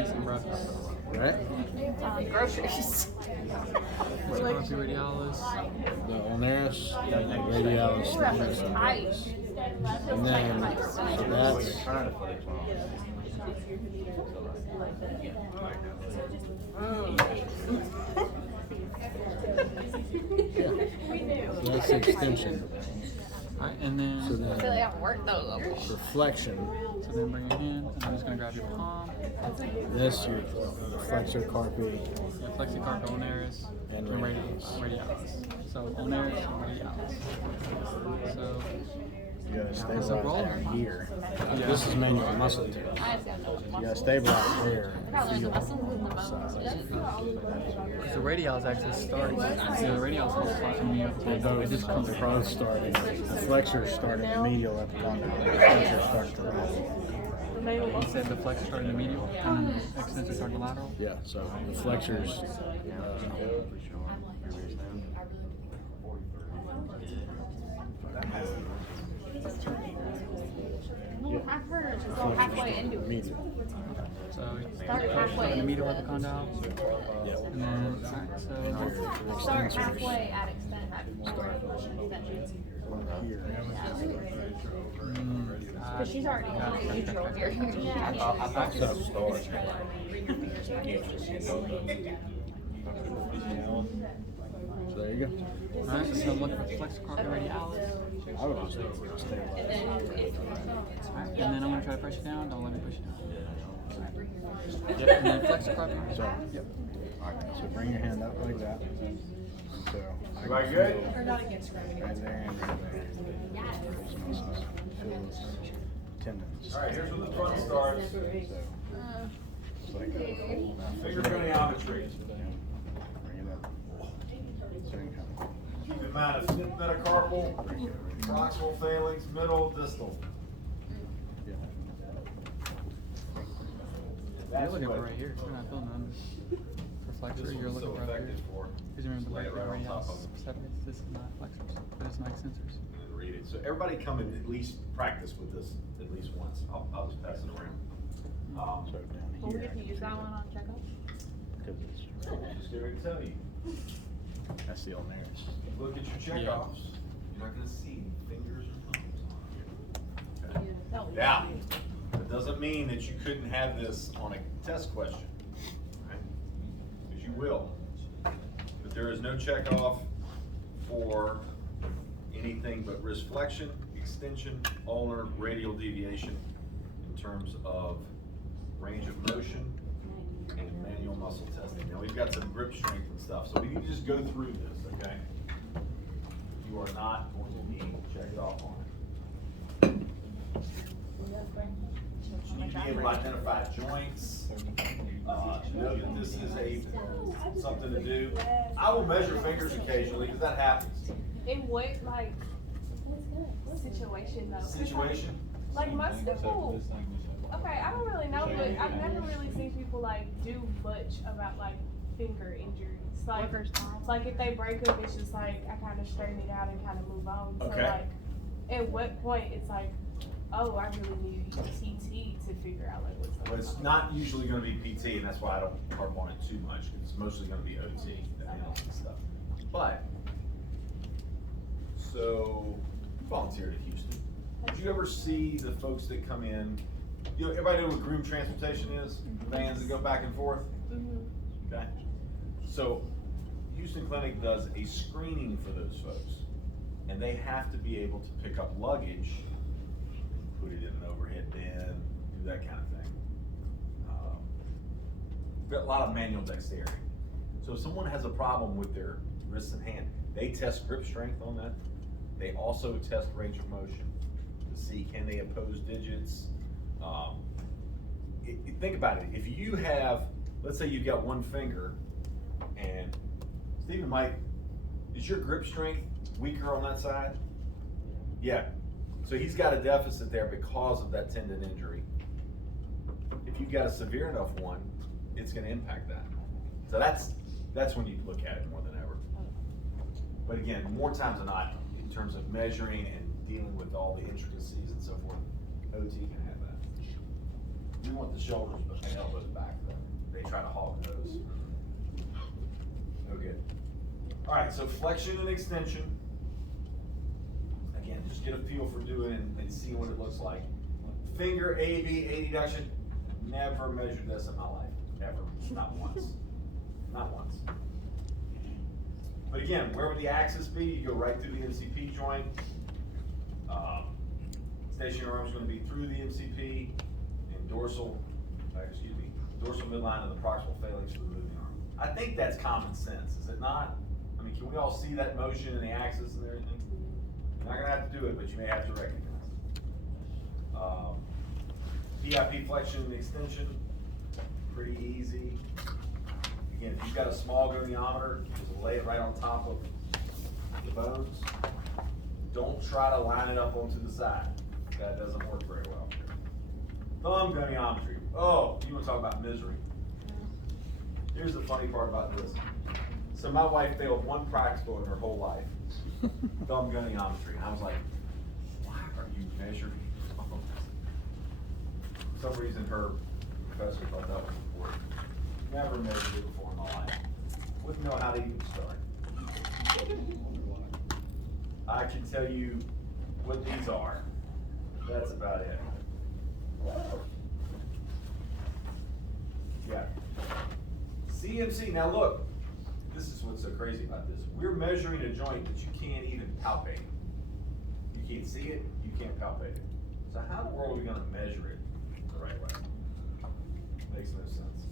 Some breaths. Right? Groceries. Carpi radialis. The ulnaris, and the radialis, the longus, and brevis. And then, so that's, so that's the extension. Alright, and then. So then, I've worked those. reflection. So then bring your hand, and I'm just gonna grab your palm. This, your flexor carpi. Your flexicarp ulnaris And radialis. So ulnaris and radialis. So You gotta It's a stabilize roller. down here. Yeah. This is manual muscle too. You gotta stabilize there. And feel the radialis actually starts. The radialis will start from the other. It just comes both across. starting. The flexors start in the medial epicondyle. The flexors start to the lateral. You said the flexor started in the medial, and then the extensor started in the lateral. Yeah, so the flexors. I've heard it go halfway into it. Medial. So Start halfway in the into medial it. epicondyle, and then alright, so Start halfway at extent. Here. Because she's already neutral here. I thought you was stars. So there you go. alright, so look at the flexicarp radialis. I would just stabilize. Alright, and then I'm gonna try to push it down. Don't let me push it down. Yep, and then flexicarp. So, yep. So bring your hand up like that. So I can Everybody good? feel Or not against gravity. right there and right there. Those muscles. Feel those tendons. All right, here's where the fun starts. So it's like Finger goniometry. bring it up. So you can Keep in mind of fifth metacarpal, proximal phalanx, middle, distal. You're That's looking for what right here. You're not feeling none. For flexor, this you're one's looking so for right here. effective for. Because remember the Lay it right on top of radialis it. separates this and not flexors, but it's not extensors. And then read it. So everybody come and at least practice with this at least once. I'll just pass it around. So down Will we here. get to use that one on checkup? Because it's Just get ready to tell you. that's the ulnaris. Look at your checkoffs. You're not gonna see any fingers or thumbs on here. Okay. Now, that doesn't mean that you couldn't have this on a test question, right? Because you will. But there is no checkoff for anything but wrist flexion, extension, ulnar, radial deviation in terms of range of motion and manual muscle testing. Now, we've got some grip strength and stuff, so we need to just go through this, okay? You are not going to be checked off on it. You need to be able to identify joints, know that this is something to do. I will measure fingers occasionally, because that happens. In what, like, situation though? Situation, Like most people, okay, I don't really know, but I've never really seen people like do much about like finger injuries. Like if they break them, it's just like I kind of straighten it out and kind of move on. So Okay. like, at what point it's like, oh, I really need TT to figure out like what's but going it's on. not usually gonna be PT, and that's why I don't harp on it too much. It's mostly gonna be OT that handles this stuff. But, so, you volunteered at Houston. Did you ever see the folks that come in, you know, everybody know what groom transportation is? Vans that go back and forth? Mhm. Okay. So, Houston Clinic does a screening for those folks, and they have to be able to pick up luggage, put it in an overhead bin, do that kind of thing. Got a lot of manual dexterity. So if someone has a problem with their wrists and hand, they test grip strength on that They also test range of motion to see can they oppose digits. Think about it. If you have, let's say you've got one finger, and Stephen, Mike, is your grip strength weaker on that side? Yeah. So he's got a deficit there because of that tendon injury. If you've got a severe enough one, it's going to impact that. So that's when you look at it more than ever. But again, more times than not, in terms of measuring and dealing with all the intricacies and so forth, OT can have that. We want the shoulders and elbows back though. They try to hog those. No good. All right, so flexion and extension. Again, just get a feel for doing it and seeing what it looks like. Finger A deduction. Never measured this in my life, ever, not once, not once. But again, where would the axis be? You go right through the MCP joint. Stationary arm is going to be through the MCP and dorsal midline of the proximal phalanx for the moving arm. I think that's common sense, is it not? I mean, can we all see that motion and the axis and everything? You're not going to have to do it, but you may have to recognize it. PIP flexion and extension, pretty easy. Again, if you've got a small goniometer, just lay it right on top of the bones. Don't try to line it up onto the side. That doesn't work very well. Thumb goniometry. Oh, you want to talk about misery. Here's the funny part about this. So my wife failed one practical in her whole life. Thumb goniometry. And I was like, why are you measuring thumbs? For some reason her professor thought that was important. Never measured it before in my life. Wouldn't know how to even start. I can tell you what these are. That's about it. Yeah. CMC, now look, this is what's so crazy about this. We're measuring a joint that you can't even palpate. You can't see it, you can't palpate it. So how in the world are we gonna measure it the right way? Makes no sense.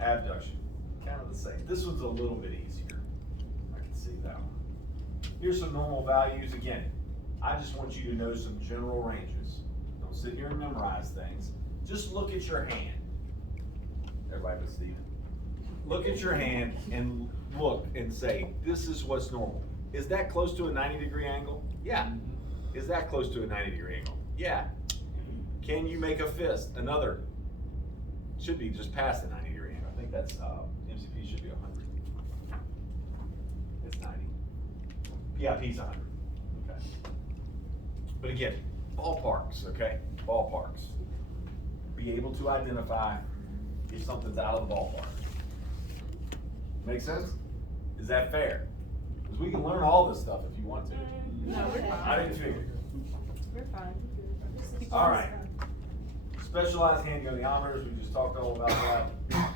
Abduction, kind of the same. This one's a little bit easier. I can see that one. Here's some normal values. Again, I just want you to know some general ranges. Don't sit here and memorize things. Just look at your hand. Everybody but Stephen. Look at your hand and look and say, this is what's normal. Is that close to a 90-degree angle? Yeah. Is that close to a 90-degree angle? Yeah. Can you make a fist? Another. Should be just past the 90-degree angle. I think that's, MCP should be 100. It's 90. PIP's 100. Okay. But again, ballparks, okay? Ballparks. Be able to identify if something's out of the ballpark. Make sense? Is that fair? Because we can learn all this stuff if you want to. No, we're fine. I didn't figure. We're fine. All right. Specialized hand goniometers, we just talked all about that.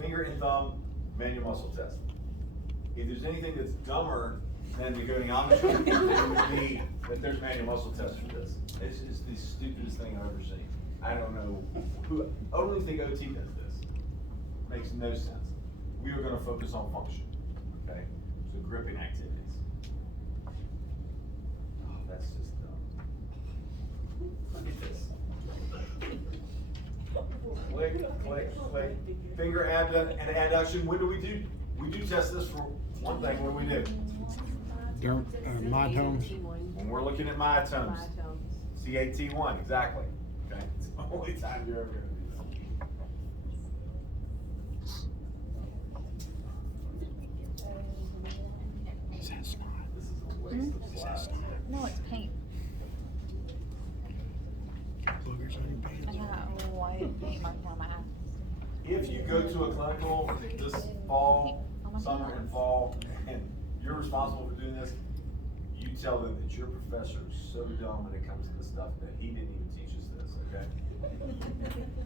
Finger and thumb manual muscle test. If there's anything that's dumber than the goniometry, it would be that there's manual muscle tests for this. It's just the stupidest thing I've ever seen. I don't know who, I don't think OT does this. Makes no sense. We are going to focus on function, okay? So gripping activities. Oh, that's just dumb. Look at this. Click, click, click. Finger abduction. When do we do? We do test this for one thing. What do we do? Myotones. When we're looking at myotones. CAT1, exactly. Okay, it's the only time you're ever going to do that. Is that snot? This is a waste of Is that slides. snot? No, it's paint. Boogers on your pants. I got a white paint mark on my eye. If you go to a clinical this fall, summer and fall, and you're responsible for doing this, you tell them that your professor is so dumb when it comes to this stuff that he didn't even teach us this, okay?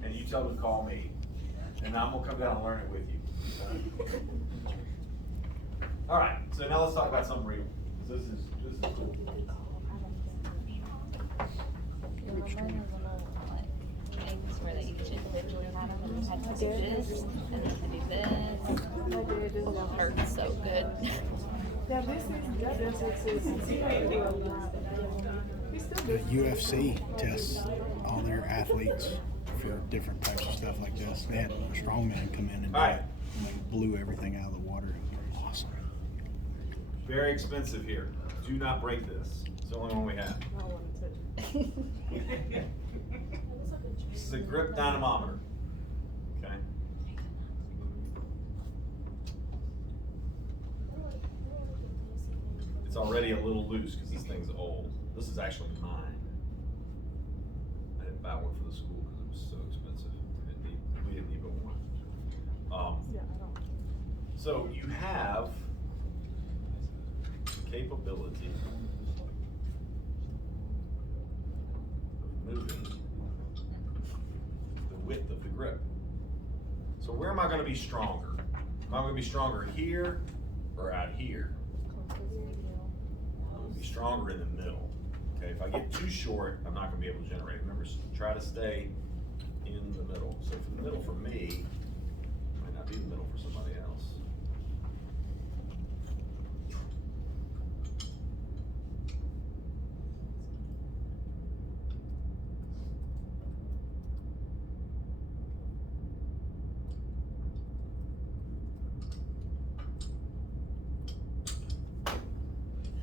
And you tell them to call me, and I'm gonna come down and learn it with you. All right, so now let's talk about something real. This is cool. Things where they each individually had them and had to do this and then to do this. It hurts so good. Yeah, this is he's still The good. UFC tests all their athletes for different types of stuff like this. They had a strongman come in and do Alright. it, and they blew everything out of the water. Awesome. Very expensive here. Do not break this. It's the only one we have. I don't want to touch it. This is a grip dynamometer. Okay. It's already a little loose because this thing's old. This is actually mine. I didn't buy one for the school because it was so expensive. We didn't need but one. Yeah, I don't. So you have the capability of moving the width of the grip. So where am I going to be stronger? Am I going to be stronger here or out here? I'm going to be stronger in the middle. Okay, if I get too short, I'm not going to be able to generate. Remember, try to stay in the middle. So for the middle for me, might not be the middle for somebody else.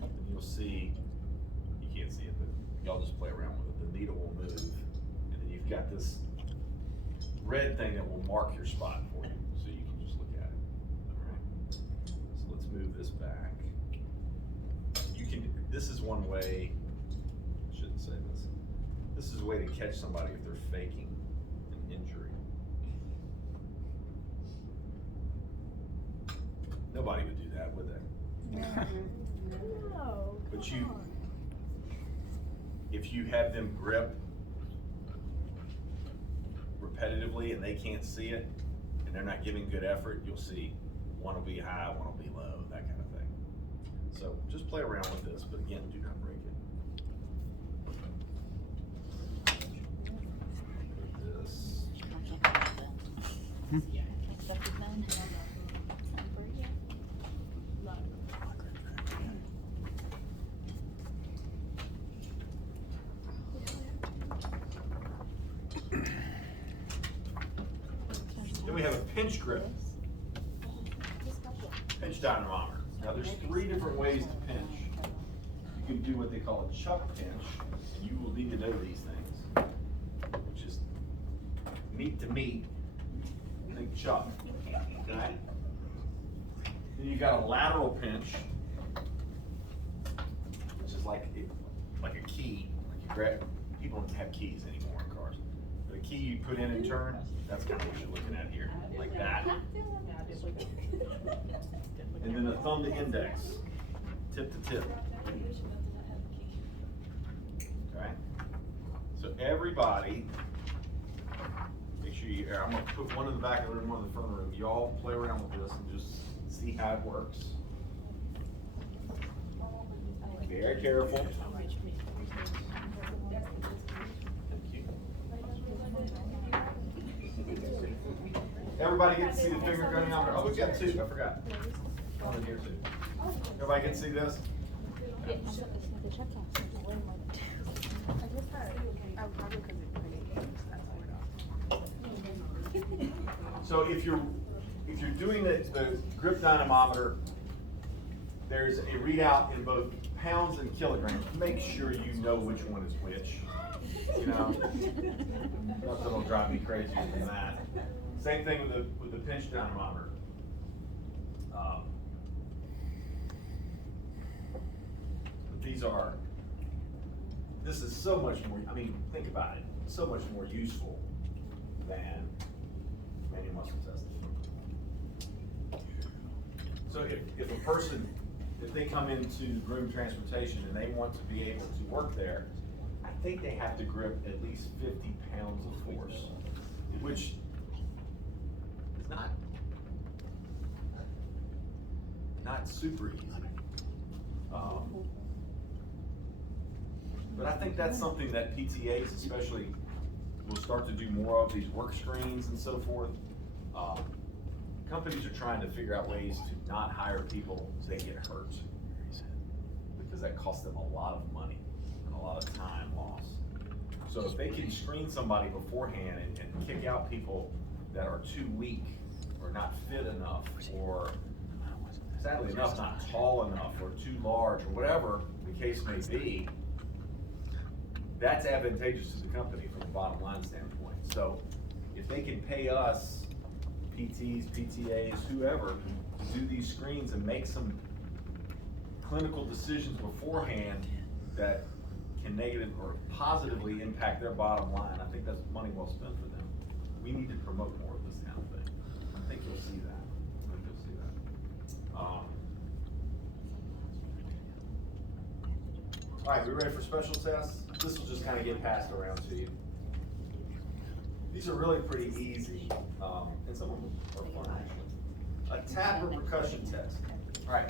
And you'll see, you can't see it, but y'all just play around with it. The needle will move, and then you've got this red thing that will mark your spot for you, so you can just look at it. All right. So let's move this back. You can. This is one way. I shouldn't say this. This is a way to catch somebody if they're faking an injury. Nobody would do that, would they? No. But you, if you have them grip repetitively and they can't see it, and they're not giving good effort, you'll see one will be high, one will be low, that kind of thing. So just play around with this, but again, do not break it. This. Then we have a pinch grip. Pinch dynamometer. Now there's 3 different ways to pinch. You can do what they call a chuck pinch, and you will need to know these things, which is meat to meat, think chuck, okay? Then you got a lateral pinch, which is like a key. Like you grab, people don't have keys anymore in cars. But a key you put in and turn, that's kind of what you're looking at here, like that. And then a thumb to index, tip to tip. Okay? So everybody, make sure you, I'm gonna put one in the back of the room, one in the front of the room. Y'all play around with this and just see how it works. Very careful. Thank you. Everybody get to see the finger gunning out there. Oh, we got 2, I forgot. One in here too. Everybody can see this? So if you're doing the grip dynamometer, there's a readout in both pounds and kilograms. Make sure you know which one is which. You know, nothing will drive me crazier than that. Same thing with the pinch dynamometer. This is so much more, I mean, think about it, so much more useful than manual muscle testing. So if a person, if they come into room transportation and they want to be able to work there, I think they have to grip at least 50 pounds of force, which is not super easy. But I think that's something that PTAs especially will start to do more of, these work screens and so forth. Companies are trying to figure out ways to not hire people so they get hurt. is that costs them a lot of money and a lot of time lost. So if they can screen somebody beforehand and kick out people that are too weak or not fit enough, or sadly enough, not tall enough or too large, or whatever the case may be, that's advantageous to the company from a bottom line standpoint. So if they can pay us, PTs, PTAs, whoever, to do these screens and make some clinical decisions beforehand that can negative or positively impact their bottom line, I think that's money well spent for them. We need to promote more of this kind of thing. I think you'll see that. I think you'll see that. All right, we ready for special tests? This will just kind of get passed around to you. These are really pretty easy, and some of them are fun actually. A tap or percussion test. All right,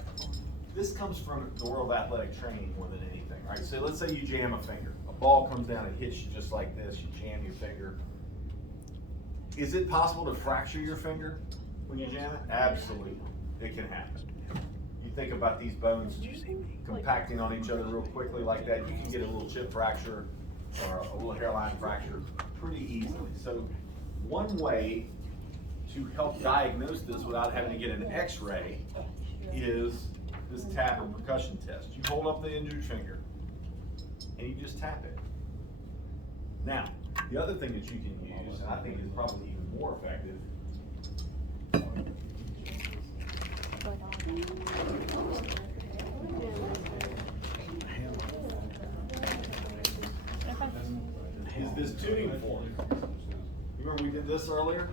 this comes from the world of athletic training more than anything. All right, so let's say you jam a finger. A ball comes down and hits you just like this. You jam your finger. Is it possible to fracture your finger when you jam it? Absolutely, it can happen. You think about these bones compacting on each other real quickly like that, you can get a little chip fracture or a little hairline fracture pretty easily. So one way to help diagnose this without having to get an x-ray is this tap or percussion test. You hold up the injured finger and you just tap it. Now, the other thing that you can use, and I think is probably even more effective, is this tuning fork. You remember we did this earlier?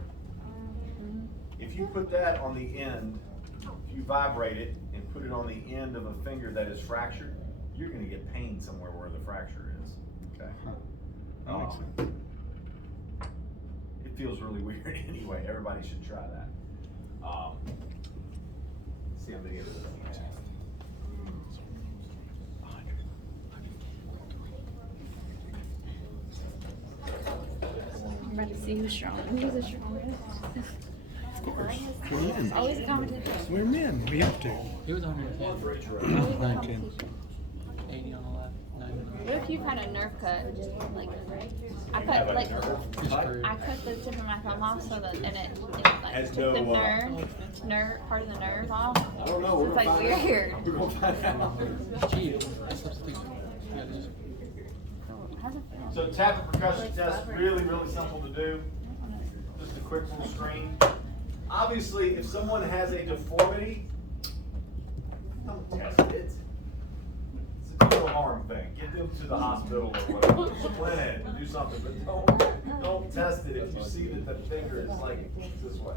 If you put that on the end, if you vibrate it and put it on the end of a finger that is fractured, you're going to get pain somewhere where the fracture is. Okay. That makes sense. It feels really weird anyway. Everybody should try that. See how many of those we have. I'm about to see who's strong. Who's the strongest? Of course. We're men. Always a competition. We're men. We have to. He was 110. 910. 80 on the left, 90 on the What right. if you've had a nerve cut? Like, I Have cut a like His career. I cut the tip of my thumb off so that, and it like Has took the no, nerve part of the nerve off. I don't know. So it's like weird. We're gonna find out. Cheating. Substitution. Yeah, just How's it feel? So tap and percussion test, really, really simple to do. Just a quick little screen. Obviously, if someone has a deformity, don't test it. It's a no harm thing. Get them to the hospital or whatever. Splint it and do something, but don't test it if you see that the finger is like this way.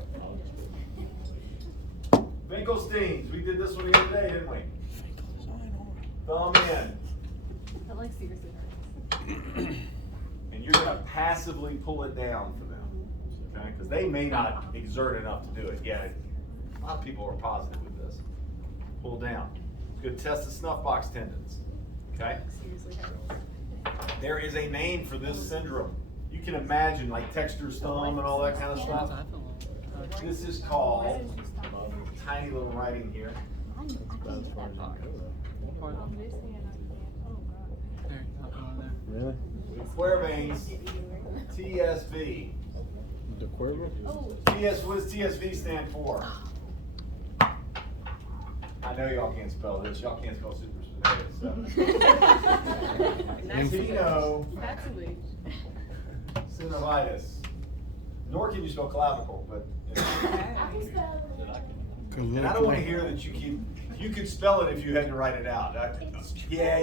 Finkelsteins, we did this one the other day, didn't we? Thumb in. That like seriously hurts. And you're gonna passively pull it down for them, okay? Because they may not exert enough to do it yet. A lot of people are positive with this. Pull down. Good test of snuff box tendons, okay? Seriously hurts. There is a name for this syndrome. You can imagine like Texter's thumb and all that kind of stuff. This is called, tiny little writing here. I can get that far. On this hand, I can't. Oh god. there, not going there. Really? Quervain's TSV. The Cuervo? What does TSV stand for? I know y'all can't spell this. Y'all can't spell super spaghetti. Tino Actually. synovitis. Nor can you spell clavicle, but. And I don't want to hear that you could spell it if you had to write it out. Yeah,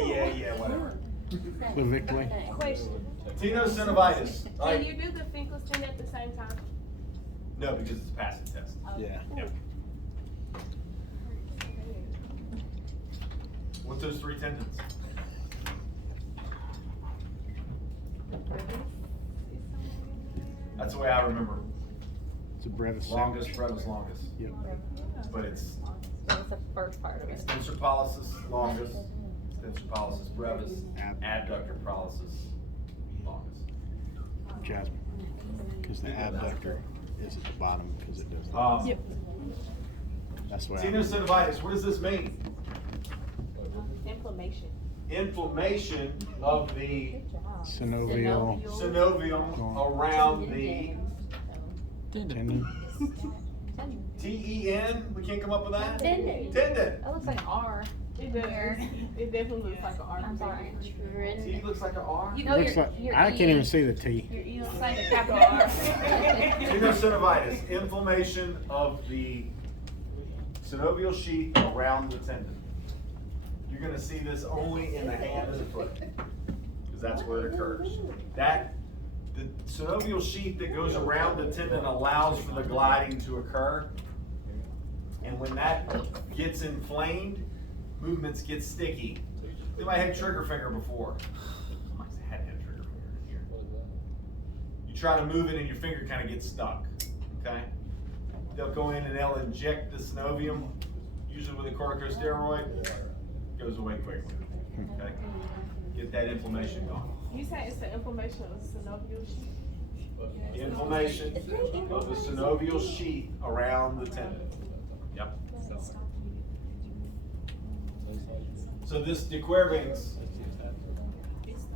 whatever. Clavicula. Question. Tenosynovitis. All Can right. you do the Finkelstein at the same time? No, because it's a passive test. Yeah. Yep. What's those three tendons? That's the way I remember. It's a brevis. Longest, brevis, longest. Yep. But it's That was the first part of it. extensor pollicis longest, extensor pollicis brevis, Ab- adductor pollicis longest. Jasmine. Because the abductor is at the bottom because it does that. Yep. That's why. Tenosynovitis, what does this mean? Inflammation. inflammation of the Synovial synovium around the tendon. T-E-N, we can't come up with that? Tendon. Tendon. That looks like an R. It does. It definitely looks like an R. I'm sorry. T looks like an R. You know Looks your, like, your I E- can't even see the T. Your E looks like a capital R. Tenosynovitis, inflammation of the synovial sheath around the tendon. You're gonna see this only in the hand and the foot, because that's where it occurs. The synovial sheath that goes around the tendon allows for the gliding to occur. And when that gets inflamed, movements get sticky. Anybody had trigger finger before? I had trigger finger here. You try to move it and your finger kind of gets stuck, okay? They'll go in and they'll inject the synovium, usually with a corticosteroid, goes away quickly, okay? Get that inflammation gone. You say it's the inflammation of the synovial sheath? Inflammation of the synovial sheath around the tendon. Yep. So this de Quervain's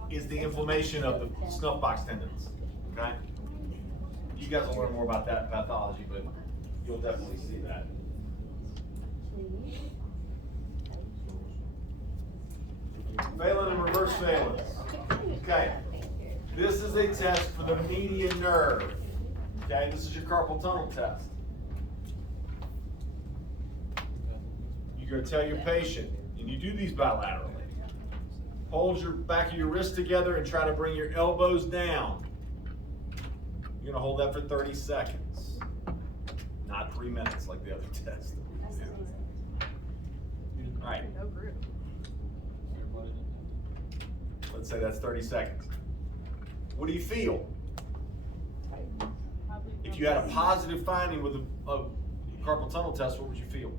is the inflammation of the snuff box tendons, okay? You guys will learn more about that pathology, but you'll definitely see that. Phelan and reverse Phelan. Okay. This is a test for the median nerve. Okay, this is your carpal tunnel test. You're going to tell your patient, and you do these bilaterally. Hold your back of your wrist together and try to bring your elbows down. You're going to hold that for 30 seconds. Not 3 minutes like the other test. All right. Let's say that's 30 seconds. What do you feel? If you had a positive finding with a carpal tunnel test, what would you feel?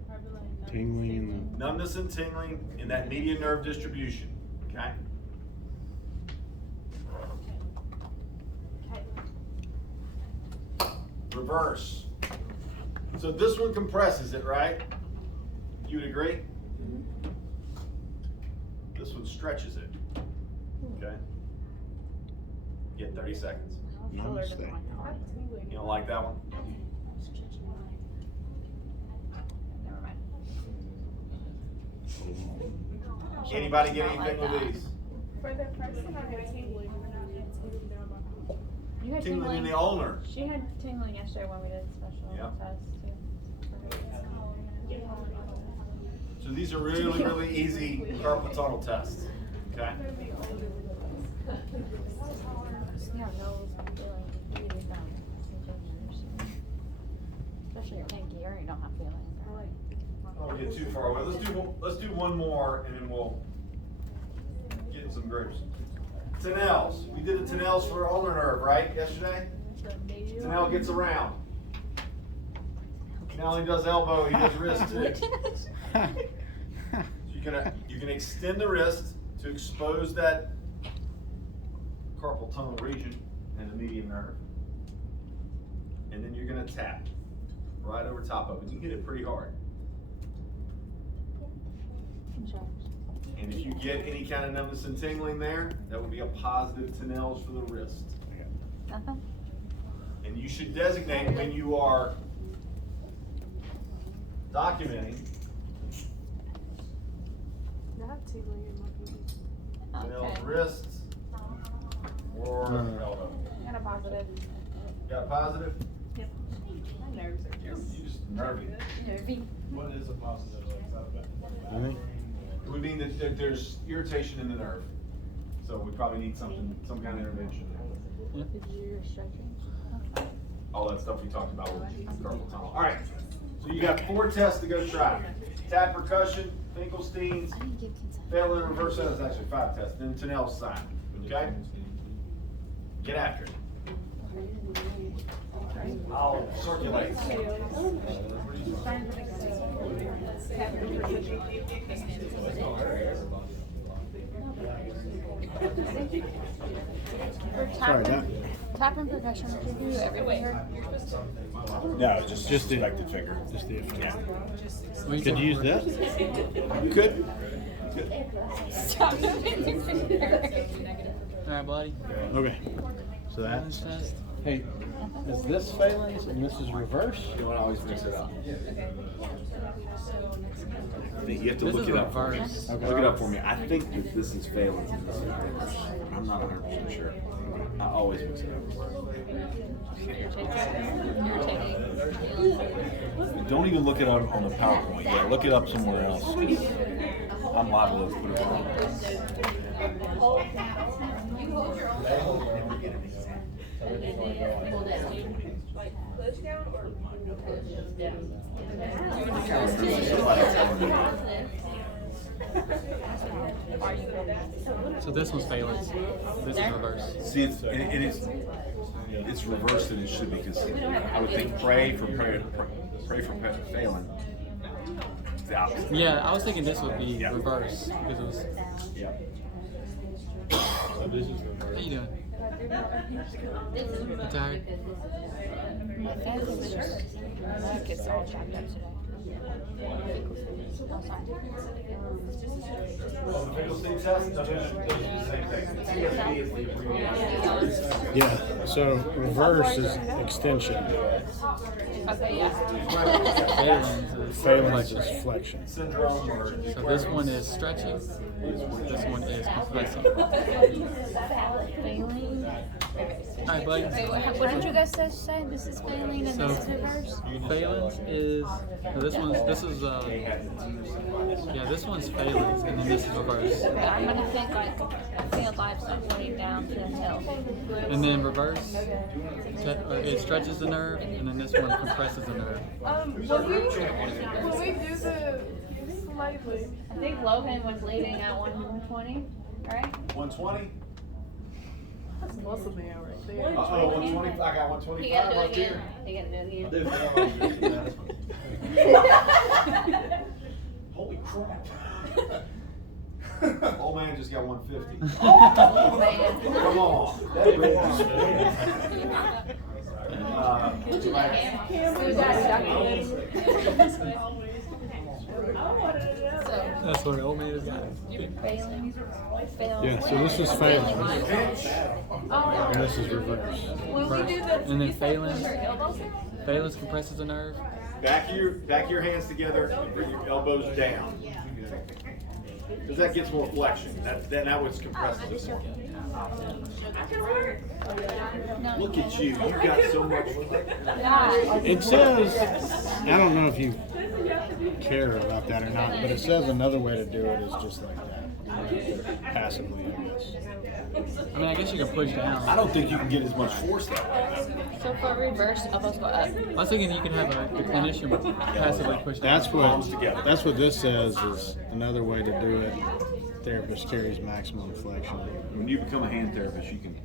Tingling in the Numbness and tingling in that median nerve distribution, okay? Reverse. So this one compresses it, right? You would agree? This one stretches it, okay? Get 30 seconds. Namaste. You don't like that one? Anybody get anything with these? For the first one, I had tingling. You had Tingling in the ulnar. She had tingling yesterday when we did special Yep. test too. So these are really, really easy carpal tunnel tests, okay? See how nose and feeling really from sensations. Especially your pinky, you already don't have feelings. I don't get too far away. Let's do one more and then we'll get in some groups. Tenelles. We did the tenelles for ulnar nerve, right, yesterday? Tenelle gets around. Not only does elbow, he does wrist too. So you can extend the wrist to expose that carpal tunnel region and the median nerve. And then you're gonna tap right over top of it. You can hit it pretty hard. And if you get any kind of numbness and tingling there, that would be a positive tenelles for the wrist. Nothing? And you should designate when you are documenting I have tingling in my pinky. tenelles wrist or elbow. And a positive. Got a positive? Yep. My nerves are You just just nervy. nervy. What is a positive? It would mean that there's irritation in the nerve. So we probably need some kind of intervention. All that stuff we talked about with carpal tunnel. All right, so you got 4 tests to go try. Tap percussion, Finkelstein's, Phelan and reverse, that's actually 5 tests, then Tenelle's sign, okay? Get after it. I'll circulate. Sorry, that. Tap and percussion, would you do everywhere? No, just the affected finger. Just the effect. Yeah. Could you use that? You could. Stop moving your finger. Alright, buddy. Okay. So that's. Test. Hey, is this phalanx and this is reverse? You want to always mix it up. I think you have to This look is it up. reverse. Okay. Look it up for me. I think that this is phalanx and this is reverse. I'm not 100% sure. I always mix it up. Don't even look it up on the PowerPoint. Yeah, look it up somewhere else. I'm liable to put it wrong. So this one's phalanx. This is reverse. See, it's reversed than it should be because I would think pray for failing. It's the opposite. Yeah, I was thinking this would be Yeah. reverse because it was. Yeah. So this is How reverse. you doing? You tired? My fingers just like it's all chopped up today. Yeah. So reverse is extension. Okay, yeah. Phalanx Phalanx is is flexion. So this one is stretching. This one is compressing. Alright, buddy. What did you guys say? This is phalanx and So this is reverse? phalanx is no, this one's phalanx and then this is reverse. I'm gonna think like field livestock going down to the hill. And then reverse, it stretches the nerve, and then this one compresses the nerve. When we do the slightly. I think Logan was leaving at 120, right? 120? That's muscle man right there. Uh-oh, 120. I got He 125 got to do it up again. here. He got to do it again. Holy crap. Old man just got 150. Oh, man. Come on. That That's what old man has got. Yeah. So this is phalanx and this is reverse. And then phalanx compresses the nerve. back your hands together and bring your elbows down. Because that gets more flexion. Then that was compresses it more. Look at you. You got so much. It says, I don't know if you care about that or not, but it says another way to do it is just like that. Passively, I guess. I mean, I guess you can push down. I don't think you can get as much force that way. So for reverse, elbows go up. I was thinking you can have the clinician passively push down. That's what this says is another way to do it. Therapist carries maximum flexion. When you become a hand therapist, you can do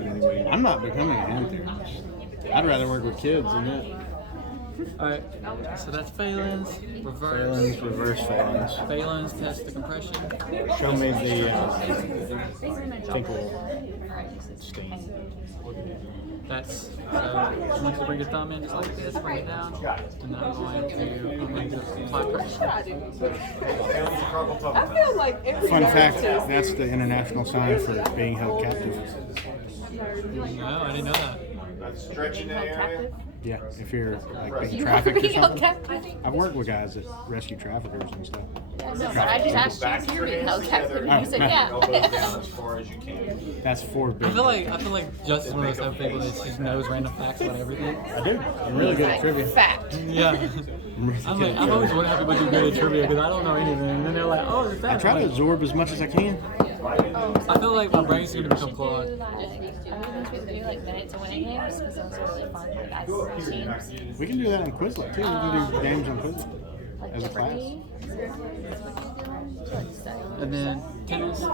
it any way you want. I'm not becoming a hand therapist. I'd rather work with kids than that. Alright, so that's phalanx, reverse. Phalanx, reverse phalanx. Phalanx tests the compression. Show me the tinkle stain. That's, I want you to bring your thumb in just like this, bring it down, and then I'm going to apply pressure. I feel like every Fun fact, therapist that's the international sign for being held captive. No, I didn't know that. Stretching that area. Yeah, if you're like being trafficked or something. I've worked with guys that rescue traffickers and stuff. No, but I just asked you if you're being held captive, and you said Elbows yeah. down as far as you can. That's for I big. feel like Justin's one of those type of people that just knows random facts about everything. I do. I'm really good at trivia. Fact. Yeah. I'm like, I've always wondered how people do good at trivia because I don't know anything. And then they're like, oh, is that? I try to absorb as much as I can. I feel like my brain's gonna become clogged. Are we going to do like minutes and winning games? Because those are really fun. Like guys, teams. We can do that in Quizlet too. We can do games on Quizlet as a class. And then tennis. Bing,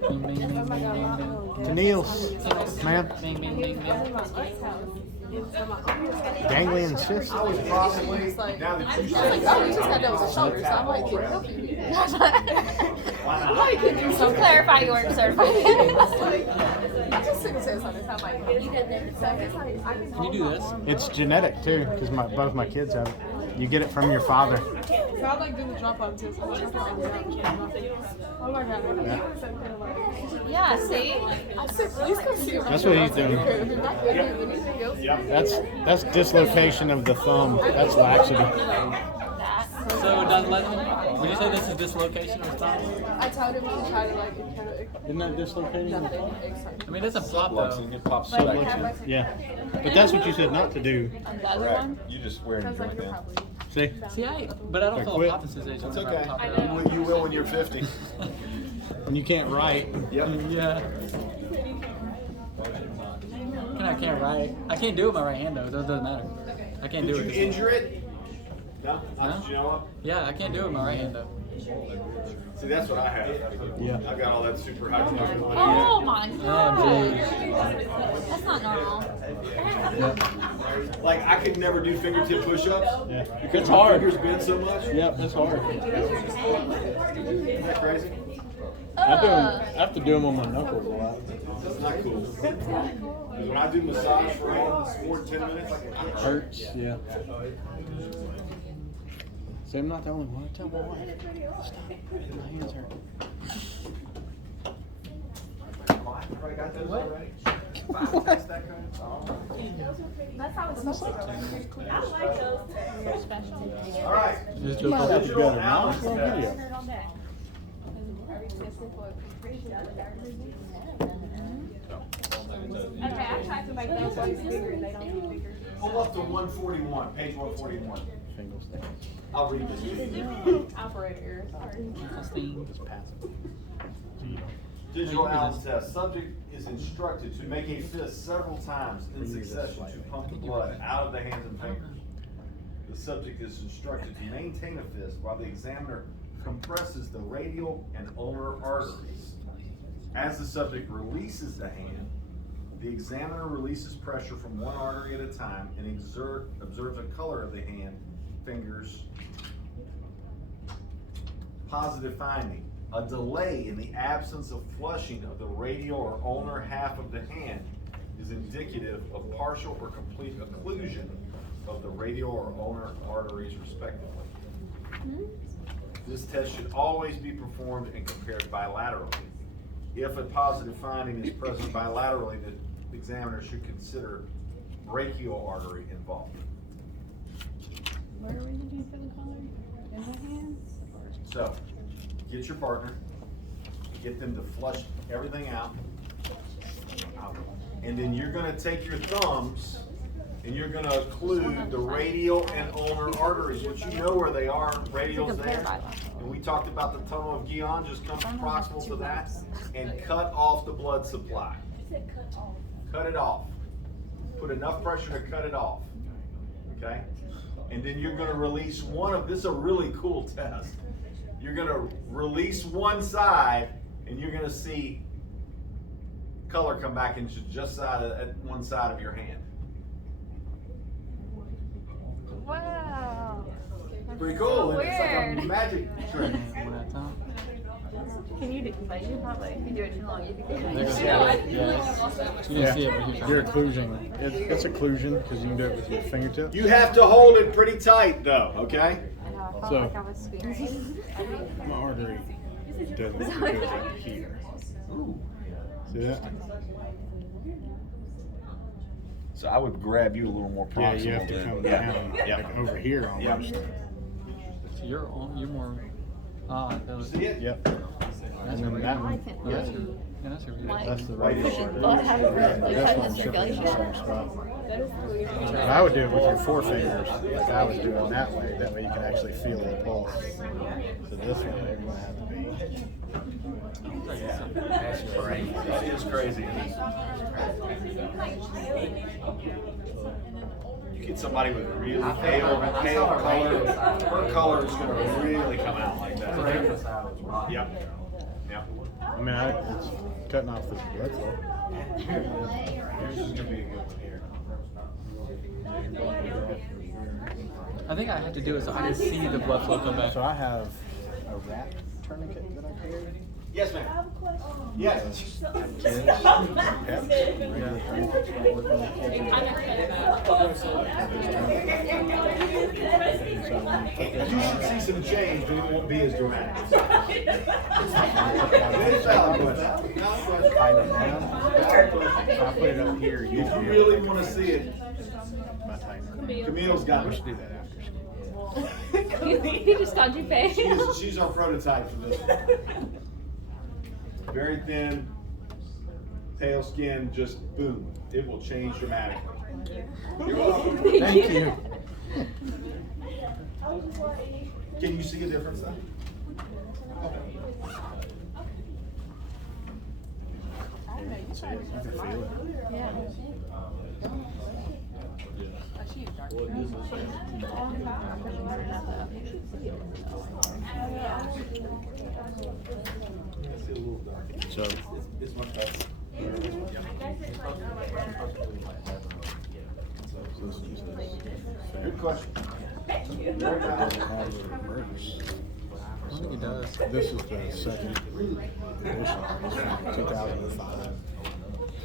bing, bing, bing, bing, bing. To Niels, ma'am. Bing, bing, bing, bing. Ganglion cyst. I was probably, now that you say oh, you just said that was a shoulder, so I'm like, can you help you? So clarify you weren't certified. I just couldn't say something. So I'm like, you did there. So it's like, I can Can you do this? It's genetic too, because both my kids have it. You get it from your father. So I like doing the dropout test. Oh my god. Yeah, see? I said, please come see my That's what he's doing. That's dislocation of the thumb. That's laxity. So does would you say this is dislocation or something? I told him to try to like Isn't that dislocating? I mean, it doesn't pop though. It pops Like, back. yeah. Yeah. But that's what you said not to do. The other one? You just wear and drink then. See? See, but I don't feel Quit. a popping sensation. It's whenever I okay. pop I it know. up. You will when you're 50. And you can't write. Yep. Yeah. I can't write. I can't do it with my right hand though. It doesn't matter. I can't do Did it. you injure it? No? Huh? Did you know what? Yeah, I can't do it with my right hand though. See, that's what I have. Yeah. I got all that super high tech. Oh my Oh, god. geez. That's not normal. Like, I could never do fingertip push-ups. Yeah. Because It's my hard. fingers bend so much. Yep, it's hard. Isn't that crazy? I have to do them on my knuckles a lot. That's not cool. Because when I do massage for more than 10 minutes, it Hurts, yeah. See, I'm not the only one. Tell my wife. Stop. My hands hurt. Everybody got those already? That's how it's supposed to go. I like those special. All right. Just You might have to Digital go to analysis Mouse test. video. Okay, I tried to make those ones bigger and they don't get bigger. Pull up to 141, page 141. Single stage. I'll read this to you. Operator error, sorry. Just pass it. Digital analysis test. Subject is instructed to make a fist several times in succession to pump the blood out of the hands and fingers. The subject is instructed to maintain a fist while the examiner compresses the radial and ulnar arteries. As the subject releases the hand, the examiner releases pressure from one artery at a time and observes the color of the hand, fingers. Positive finding. A delay in the absence of flushing of the radial or ulnar half of the hand is indicative of partial or complete occlusion of the radial or ulnar arteries respectively. This test should always be performed and compared bilaterally. If a positive finding is present bilaterally, the examiner should consider brachial artery involvement. Where were you doing for the color? In the hands? So, get your partner, get them to flush everything out, and then you're gonna take your thumbs and you're gonna occlude the radial and ulnar arteries, which you know where they are, radial's there. And we talked about the tunnel of Guion, just come proximal to that and cut off the blood supply. Cut it off. Put enough pressure to cut it off, okay? And then you're gonna release one of, this is a really cool test. You're gonna release one side and you're gonna see color come back into just at one side of your hand. Wow. Pretty cool. So It's like a weird. magic trick. One at a time. Can you do, but you probably, if you do it too long, you could do There goes it. the other. Yes. You didn't see it, but Your you're occlusion. It's occlusion because you can do it with your fingertips. You have to hold it pretty tight though, okay? I know, I felt So- like I was speaking. My artery doesn't go right here. See that? So I would grab you a little more Yeah, proximal. you have to then. come Yeah. down Yeah. like over here almost. So you're more. Ah, that was. See it? Yep. And then that one, Oh, that's your. Yeah, that's your. Like, that's the radial artery. blood have a This have one's a should be in the circulation. same spot. But I would do it with your forefingers, like I was doing that way. That way you can actually feel the pulse. So this one, they're going to have to be. That's crazy. That is crazy. You get somebody with really pale color, her color is gonna really come out like that. Yep. Yep. I mean, it's cutting off this blood flow. Yours is gonna be a good one here. I think I had to do it so I could see the blood flow come back. So I have a wrap tourniquet that I carry. Yes, ma'am. I have a question. Yes. Kids, pets, regular fingertips don't work on the kids. So when you put this You on, should see some change, but it won't be as dramatic. it is valid question. Tighten it down. If I put it up here, If you'll you be really able to want to see it, my tighten. Camille's got We it. should do that after school. He just called you babe. She's our prototype for this one. Very thin, pale skin, just boom. It will change dramatically. You're welcome. Thank you. Can you see a difference then? You can see it, you can feel it. So, It's much better. Good question. Very does valid. it have the reverse? I think it does. This is the second edition, it's from 2005.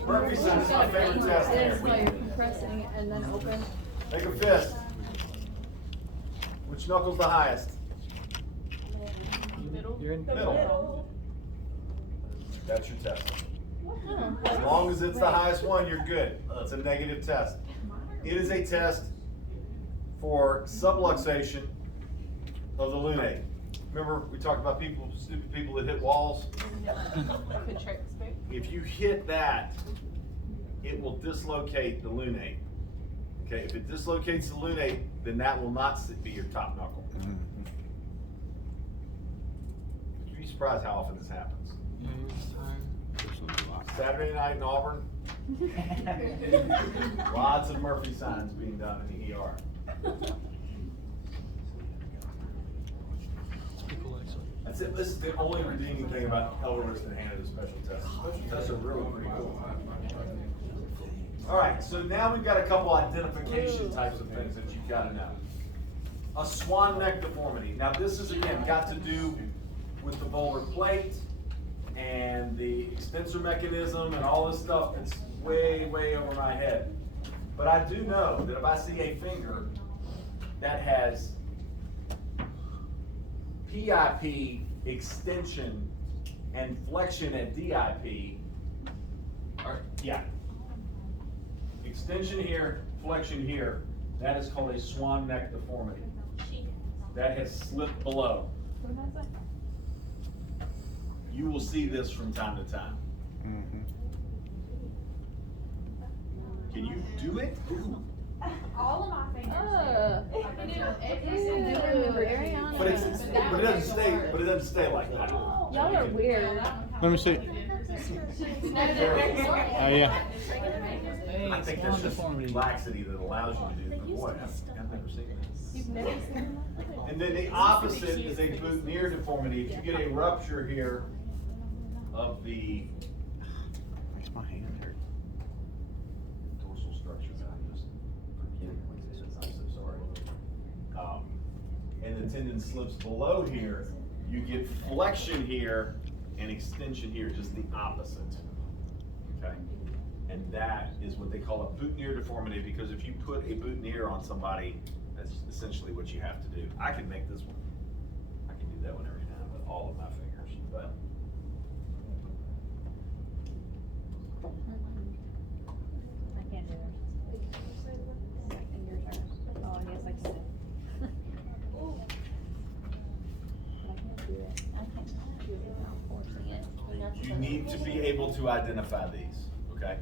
Murphy said it's my favorite test This here. while you're compressing it and then open. Make a fist. Which knuckle's the highest? You're in. Middle. That's your test. As long as it's the highest one, you're good. It's a negative test. It is a test for subluxation of the lunate. Remember, we talked about people, stupid people that hit walls? If you hit that, it will dislocate the lunate. Okay, if it dislocates the lunate, then that will not be your top knuckle. You'd be surprised how often this happens. Yeah, you're just tired. Saturday night in Auburn, lots of Murphy signs being done in the ER. It's pretty cool, actually. That's it. This is the only redeeming thing about Elderlist and Hannah's special tests. Special tests are really pretty cool. All right, so now we've got a couple identification types of things that you've got to know. A swan neck deformity. Now this is, again, got to do with the volar plate and the extensor mechanism and all this stuff that's way, way over my head. But I do know that if I see a finger that has PIP extension and flexion at DIP, or yeah, extension here, flexion here, that is called a swan neck deformity. That has slipped below. You will see this from time to time. Can you do it? All of my fingers. But it doesn't stay like that. Y'all are weird. Let me see. Oh, yeah. I think that's just laxity that allows you to do it. But boy, I've never seen this. You've never seen that? And then the opposite is a boutonniere deformity. If you get a rupture here of the Makes my hand hurt. dorsal structure, I'm just forgetting what this is. I'm so sorry. And the tendon slips below here, you get flexion here and extension here, just the opposite. Okay? And that is what they call a boutonniere deformity, because if you put a boutonniere on somebody, that's essentially what you have to do. I can make this one. I can do that one every time with all of my fingers, but. I can't do it. My fingers are, oh, I guess I can. But I can't do it. I can't do it without forcing it. You need to be able to identify these, okay?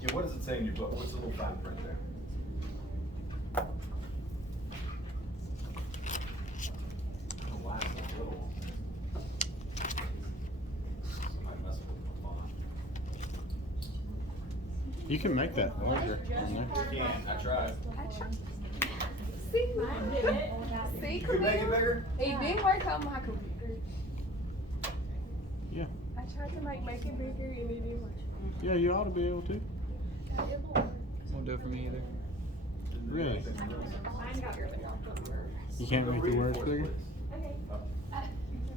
Yeah, what does it say in your book? What's the little fine print there? Oh, wow, it's a little. Somebody messed with the font. You can make that larger. You can, I tried. See? See, You can make it Camille? bigger? It didn't work on my computer. Yeah. I tried to make it bigger and it didn't work. Yeah, you ought to be able to. Won't do it for me either. Really? I got your You can't make the words bigger? Okay.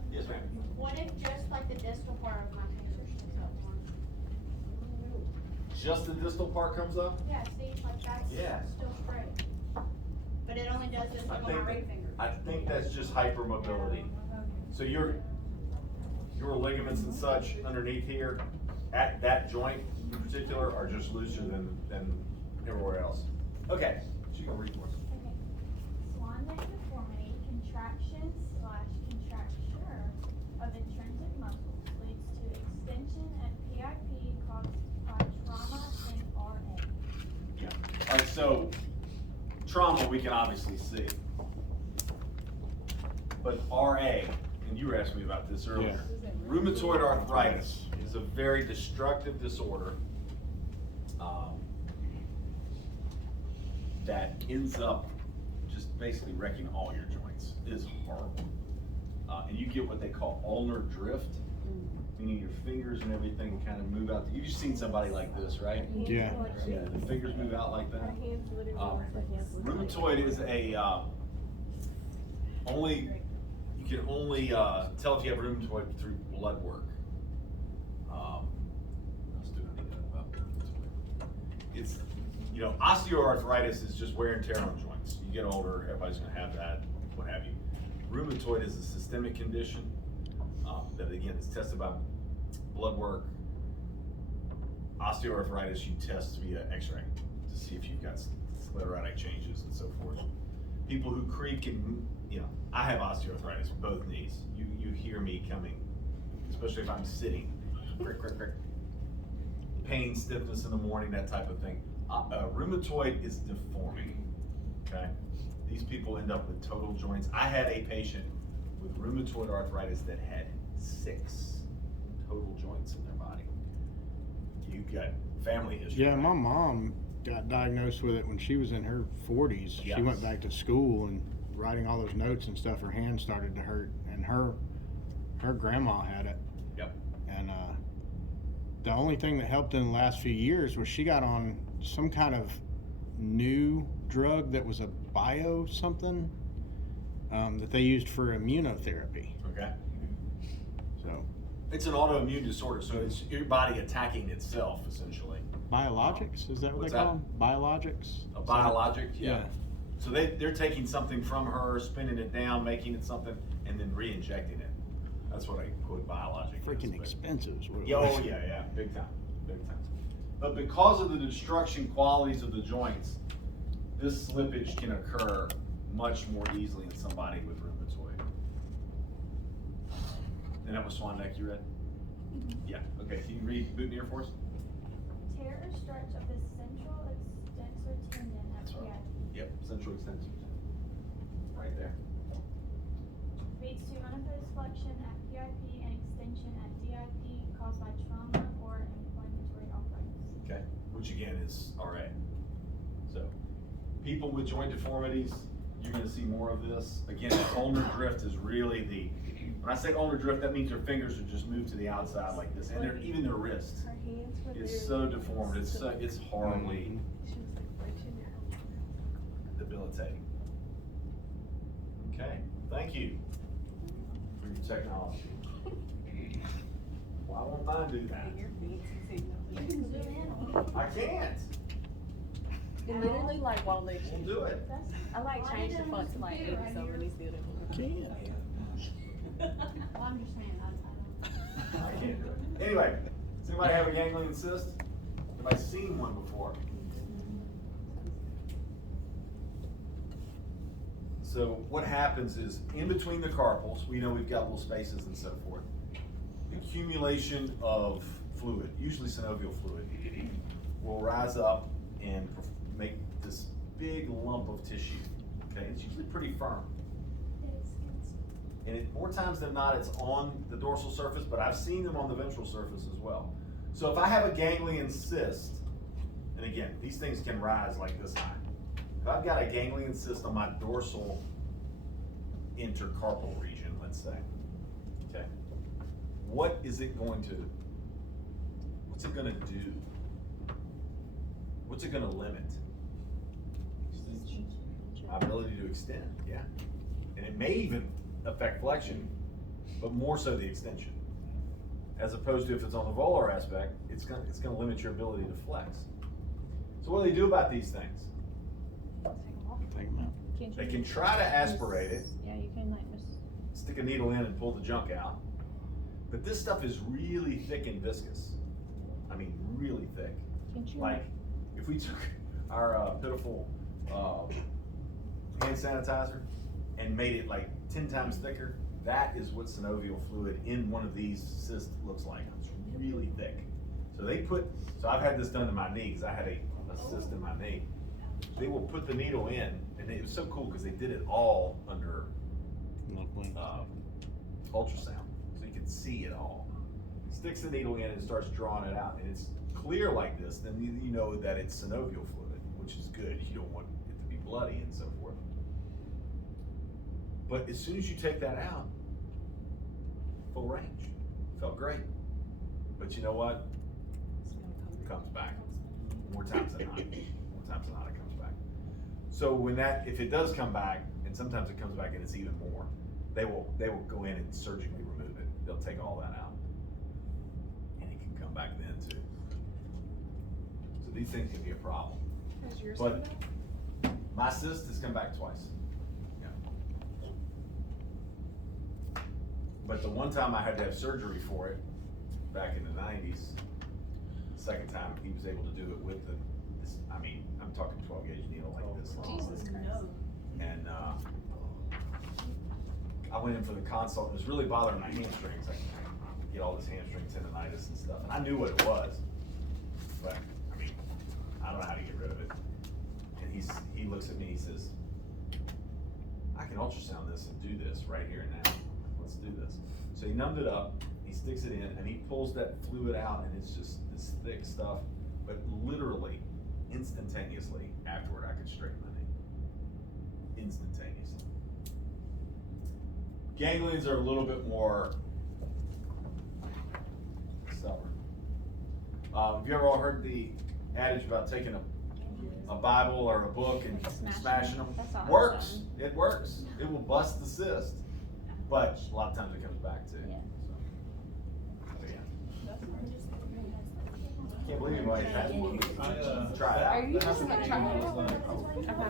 Yes, ma'am. What if just like the distal part of my finger sticks up more? Just the distal part comes up? Yeah, see, like that's Yeah. still straight. But it only does this I on my think, ring finger. I think that's just hypermobility. So your ligaments and such underneath here, at that joint in particular, are just looser than everywhere else. Okay, she can read for us. Okay. Swan neck deformity, contraction/contracture of intrinsic muscles leads to extension and PIP caused by trauma in RA. Yeah. All right, so trauma we can obviously see. But RA, and you were asking me about this earlier, rheumatoid arthritis is a very destructive disorder that ends up just basically wrecking all your joints. It is horrible. And you get what they call ulnar drift, meaning your fingers and everything kind of move out. You've seen somebody like this, right? Yeah. Yeah, the fingers move out like that. Rheumatoid is a, you can only tell if you have rheumatoid through blood work. What else do I need to know about rheumatoid? It's, osteoarthritis is just wear and tear on joints. You get older, everybody's gonna have that, what have you. Rheumatoid is a systemic condition that again is tested by blood work. Osteoarthritis you test via x-ray to see if you've got sclerotic changes and so forth. People who creak and, I have osteoarthritis in both knees. You hear me coming, especially if I'm sitting. Crick, crick, crick. Pain, stiffness in the morning, that type of thing. Rheumatoid is deforming, okay? These people end up with total joints. I had a patient with rheumatoid arthritis that had 6 total joints in their body. You've got family history. Yeah, my mom got diagnosed with it when she was in her 40s. Yes. She went back to school and writing all those notes and stuff, her hand started to hurt, and her grandma had it. Yep. And the only thing that helped in the last few years was she got on some kind of new drug that was a bio something that they used for immunotherapy. Okay. So It's an autoimmune disorder, so it's your body attacking itself, essentially. biologics, is that what What's they call that? them? Biologics? A biologic? Yeah. So they're taking something from her, spinning it down, making it something, and then re-injecting it. That's what I quote biologic. Freaking is, but- expensive is what it Yeah, was. oh, yeah, big time, big time. But because of the destruction qualities of the joints, this slippage can occur much more easily in somebody with rheumatoid. And that was Swan Neck you read? Yeah, okay, can you read boutonniere for us? Tear or stretch of the central extensor tendon at That's right. PIP. Yep, central extensor. Right there. Leads to unopposed flexion at PIP and extension at DIP caused by trauma or inflammatory arthritis. Okay, which again is RA. So, people with joint deformities, you're gonna see more of this. Again, ulnar drift is really when I say ulnar drift, that means their fingers are just moved to the outside like this, and even their wrist Her hands were is so deformed, it's horribly She was like reaching out. debilitating. Okay, thank you for your technology. Why won't mine do that? Your fancy You can zoom in on it. I can't. It literally like while they We'll do it. I like changed the font to like 80 something, he's still doing it. Well, I'm just saying, I don't. I can't do it. Anyway, does anybody have a ganglion cyst? Have I seen one before? So what happens is, in between the carpals, we know we've got little spaces and so forth. Accumulation of fluid, usually synovial fluid, will rise up and make this big lump of tissue. Okay, it's usually pretty firm. And more times than not, it's on the dorsal surface, but I've seen them on the ventral surface as well. So if I have a ganglion cyst, and again, these things can rise like this high. If I've got a ganglion cyst on my dorsal intercarpal region, let's say, okay, what's it gonna do? What's it gonna limit? My ability to extend, yeah. And it may even affect flexion, but more so the extension. As opposed to if it's on the volar aspect, it's gonna limit your ability to flex. So what do they do about these things? Take 'em out. Can't They you can just try to aspirate it, Yeah, you can like just. stick a needle in and pull the junk out. But this stuff is really thick and viscous. I mean, really thick. Can't you? Like, if we took our pitiful hand sanitizer and made it like 10 times thicker, that is what synovial fluid in one of these cysts looks like. It's really thick. So I've had this done to my knee because I had a cyst in my knee. They will put the needle in, and it was so cool because they did it all under ultrasound, so you can see it all. Sticks the needle in and starts drawing it out, and it's clear like this, then you know that it's synovial fluid, which is good. You don't want it to be bloody and so forth. But as soon as you take that out, full range. Felt great. But you know what? It comes back. More times than not. More times than not it comes back. So if it does come back, and sometimes it comes back and it's even more, they will go in and surgically remove it. They'll take all that out. And it can come back then too. So these things can be a problem. Has yours But come back? my cyst has come back twice. Yeah. But the one time I had to have surgery for it, back in the 90s, the second time he was able to do it with I'm talking 12 gauge needle like this. Jesus Christ. And I went in for the consult. It was really bothering my hamstrings. I get all this hamstring tendonitis and stuff. And I knew what it was, but I don't know how to get rid of it. And he looks at me, he says, I can ultrasound this and do this right here and now. Let's do this. So he numbed it up, he sticks it in, and he pulls that fluid out, and it's just this thick stuff. But literally, instantaneously afterward, I could straighten my knee. Instantaneously. Ganglions are a little bit more stubborn. Have you ever all heard the adage about taking a Bible or a book and smashing them? That's awesome. Works. It works. It will bust the cyst. But a lot of times it comes back too. Yeah. So, yeah. Can't believe anybody has one. Try it Are out. you just gonna try it out? Okay,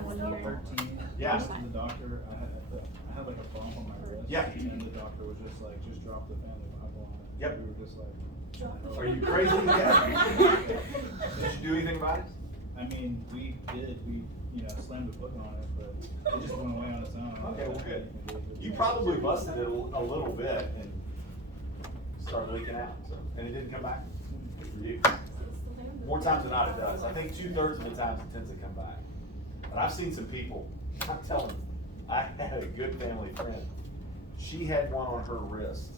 when you were 13. Yeah. The doctor, I had like a bump on my wrist. Yeah. And the doctor was just like, just drop the family Bible on it. Yep. We were just like, Are you crazy? Yeah. Did you do anything about it? I mean, we slammed the book on it, but it just went away on its own. Okay, well, good. You probably busted it a little bit and started leaking out, and it didn't come back. Good for you. More times than not it does. I think 2/3 of the times it tends to come back. But I've seen some people, I'm telling you, I had a good family friend. She had one on her wrist,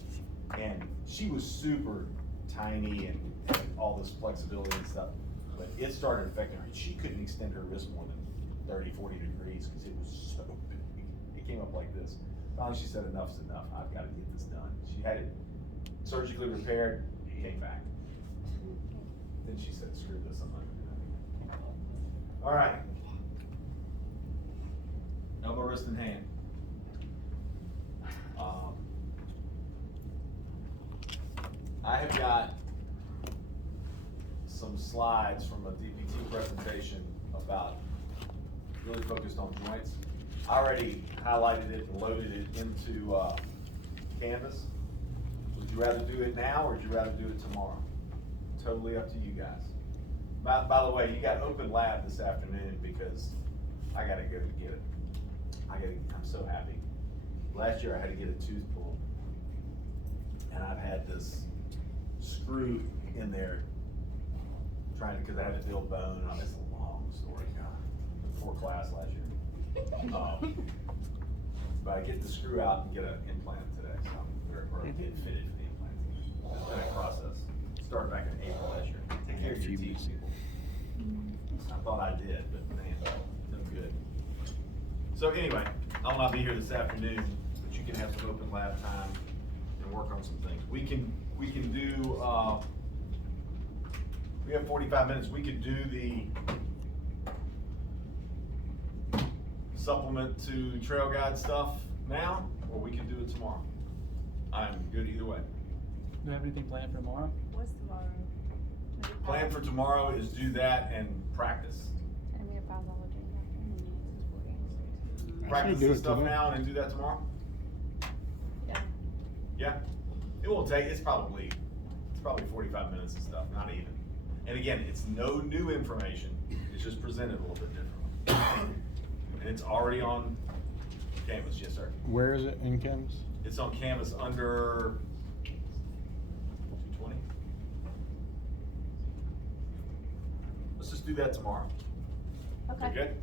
and she was super tiny and had all this flexibility and stuff. But it started affecting her. She couldn't extend her wrist more than 30, 40 degrees because it was so big. It came up like this. Finally, she said, enough's enough. I've got to get this done. She had it surgically repaired, it came back. Then she said, screw this, I'm not going to do that again. All right. Elbow, wrist, and hand. I have got some slides from a DPT presentation about really focused on joints. I already highlighted it and loaded it into Canvas. Would you rather do it now or would you rather do it tomorrow? Totally up to you guys. By the way, you got open lab this afternoon because I gotta go get it. I'm so happy. Last year I had to get a tooth pulled, and I've had this screw in there because I had to build bone. Oh, it's a long story, God. Before class last year. But I get the screw out and get an implant today, so or get fitted for the implant. It's been a process. Started back in April last year. Take care of your teeth, people. I thought I did, but man, no good. So anyway, I'll not be here this afternoon, but you can have some open lab time and work on some things. We can do, we have 45 minutes. We could do the supplement to trail guide stuff now, or we can do it tomorrow. I'm good either way. Do you have anything planned for tomorrow? What's tomorrow? Plan for tomorrow is do that and practice. And we have pathology. Practice do this it stuff today. now and do that tomorrow? Yeah. Yeah, it won't take, it's probably 45 minutes and stuff, not even. And again, it's no new information, it's just presented a little bit differently. And it's already on Canvas, yes, sir. Where is it in Canvas? It's on Canvas under 220. Let's just do that tomorrow. Okay. You good?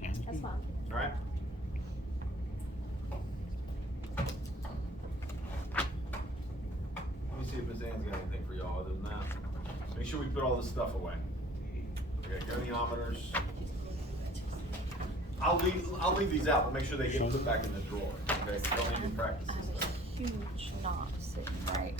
Sounds That's good. fine. All right. Let me see if Ms. Ann's got anything for y'all other than that. Make sure we put all this stuff away. Okay, goniometers. I'll leave these out, but make sure they get put back in the drawer. Okay, don't need to practice this stuff. Huge knot sitting right